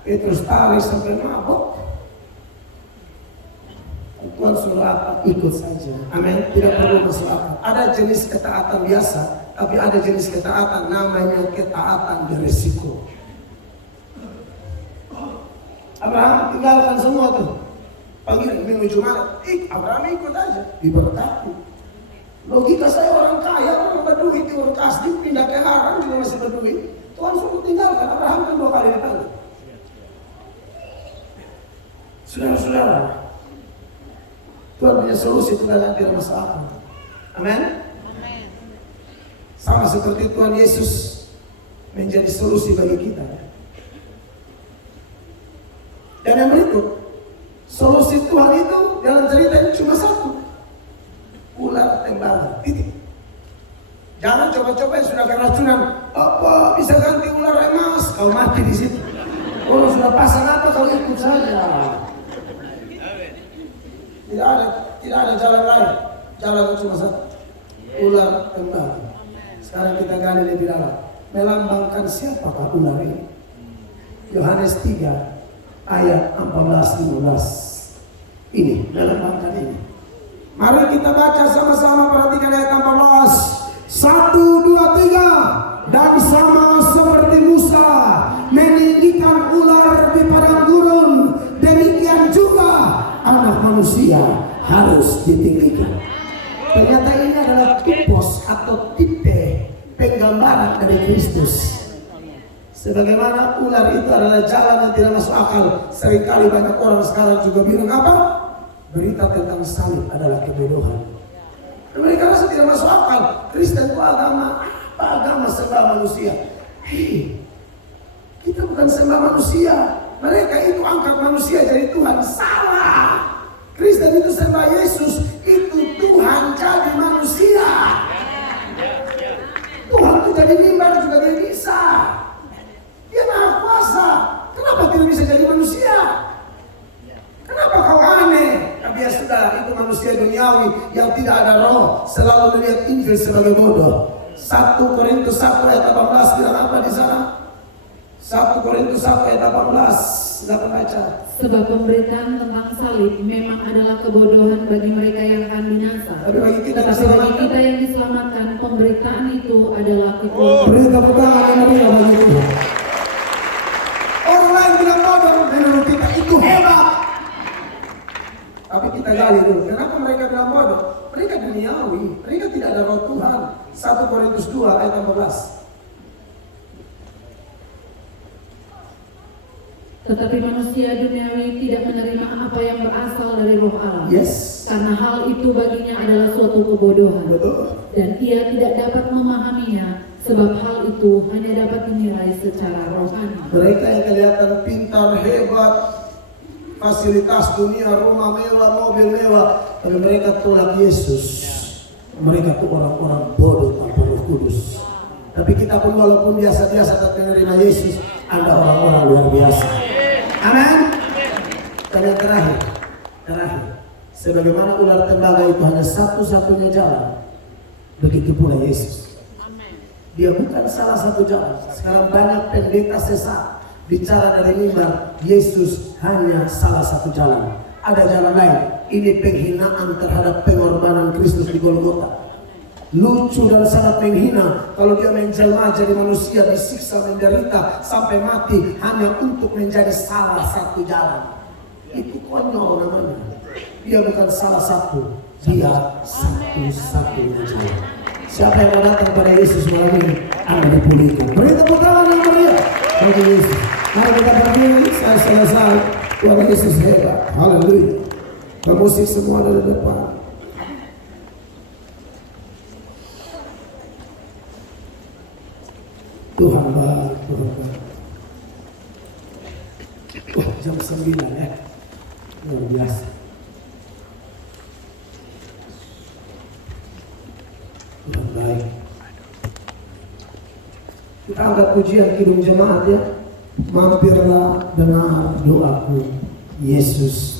Petrus tarik sampai mabuk. Tuhan suruh apa? Ikut saja. Amin. Tidak perlu masuk akal. Ada jenis ketaatan biasa, tapi ada jenis ketaatan namanya ketaatan berisiko. Abraham tinggalkan semua tuh. Panggil menuju mana? Abraham ikut aja. Diberkati. Logika saya orang kaya, orang berduit di orang kasih pindah ke Haran juga masih berduit. Tuhan suruh tinggalkan. Abraham kan 2 kali dipanggil. Saudara-saudara, Tuhan punya solusi terhadap tidak masuk akal. Amin. Sama seperti Tuhan Yesus menjadi solusi bagi kita. Dan yang berikut, solusi Tuhan itu dalam cerita ini cuma satu. Ular tembaga, titik. Jangan coba-coba yang sudah keracunan. Apa bisa ganti ular emas? Kau mati di situ. Kalau sudah pasang apa kau ikut saja. Tidak ada jalan lain. Jalan cuma satu. Ular tembaga. Sekarang kita gali lebih dalam. Melambangkan siapakah ular ini? Yohanes 3 ayat 14-15. Ini melambangkan ini. Mari kita baca sama-sama, perhatikan ayat 14. 1, 2, 3. Dan sama seperti Musa meninggikan ular di padang gurun, demikian juga anak manusia harus ditinggikan. Ternyata ini adalah tipos atau tipe penggambaran dari Kristus. Sebagaimana ular itu adalah jalan yang tidak masuk akal. Seringkali banyak orang sekarang juga bilang apa? berita tentang salib adalah kebodohan. Dan mereka rasa tidak masuk akal. Kristen itu agama apa? Agama sembah manusia. Hei, kita bukan sembah manusia. Mereka itu angkat manusia jadi Tuhan. Salah. Kristen itu sembah Yesus. Itu Tuhan jadi manusia. Tuhan itu jadi mimbar juga dia bisa. Dia maha kuasa. Kenapa tidak bisa jadi manusia? Kenapa kau aneh? Tapi ya sudah, itu manusia duniawi yang tidak ada roh, selalu melihat Injil sebagai bodoh. 1 Korintus 1 ayat 18 bilang apa di sana? 1 Korintus 1 ayat 18, dapat baca. Sebab pemberitaan tentang salib memang adalah kebodohan bagi mereka yang akan binasa. Tapi bagi kita yang diselamatkan, pemberitaan itu adalah kebodohan. Berita pertama yang mulia bagi Tuhan. Orang lain bilang bodoh, menurut kita itu hebat. Tapi kita gali dulu, kenapa mereka bilang bodoh? Mereka duniawi, mereka tidak ada roh Tuhan. 1 Korintus 2 ayat 18. Tetapi manusia duniawi tidak menerima apa yang berasal dari roh Allah. Yes. Karena hal itu baginya adalah suatu kebodohan. Betul. Dan ia tidak dapat memahaminya, sebab hal itu hanya dapat dinilai secara rohani. Mereka yang kelihatan pintar, hebat, fasilitas dunia, rumah mewah, mobil mewah, tapi mereka tolak Yesus. Mereka itu orang-orang bodoh tanpa Roh Kudus. Tapi kita pun walaupun biasa-biasa tapi menerima Yesus, Anda orang-orang luar biasa. Amin. Dan yang terakhir, sebagaimana ular tembaga itu hanya satu-satunya jalan, begitu pula Yesus. Dia bukan salah satu jalan. Sekarang banyak pendeta sesat bicara dari mimbar, Yesus hanya salah satu jalan. Ada jalan lain. Ini penghinaan terhadap pengorbanan Kristus di Golgota. Lucu dan sangat menghina kalau dia menjelma jadi manusia, disiksa, menderita sampai mati hanya untuk menjadi salah satu jalan. Itu konyol namanya. Dia bukan salah satu, dia satu-satunya jalan. Siapa yang mau datang pada Yesus malam ini akan dipulihkan. Beri tepuk tangan yang meriah bagi Yesus. Mari kita berdiri, saya selesai. Tuhan Yesus hebat. Haleluya. Pemusik semua dari depan. Tuhan baik, Tuhan baik. Wah, jam 9 ya. Luar biasa. Tuhan baik. Kita angkat pujian Kidung Jemaat ya. Mampirlah dengar doaku, Yesus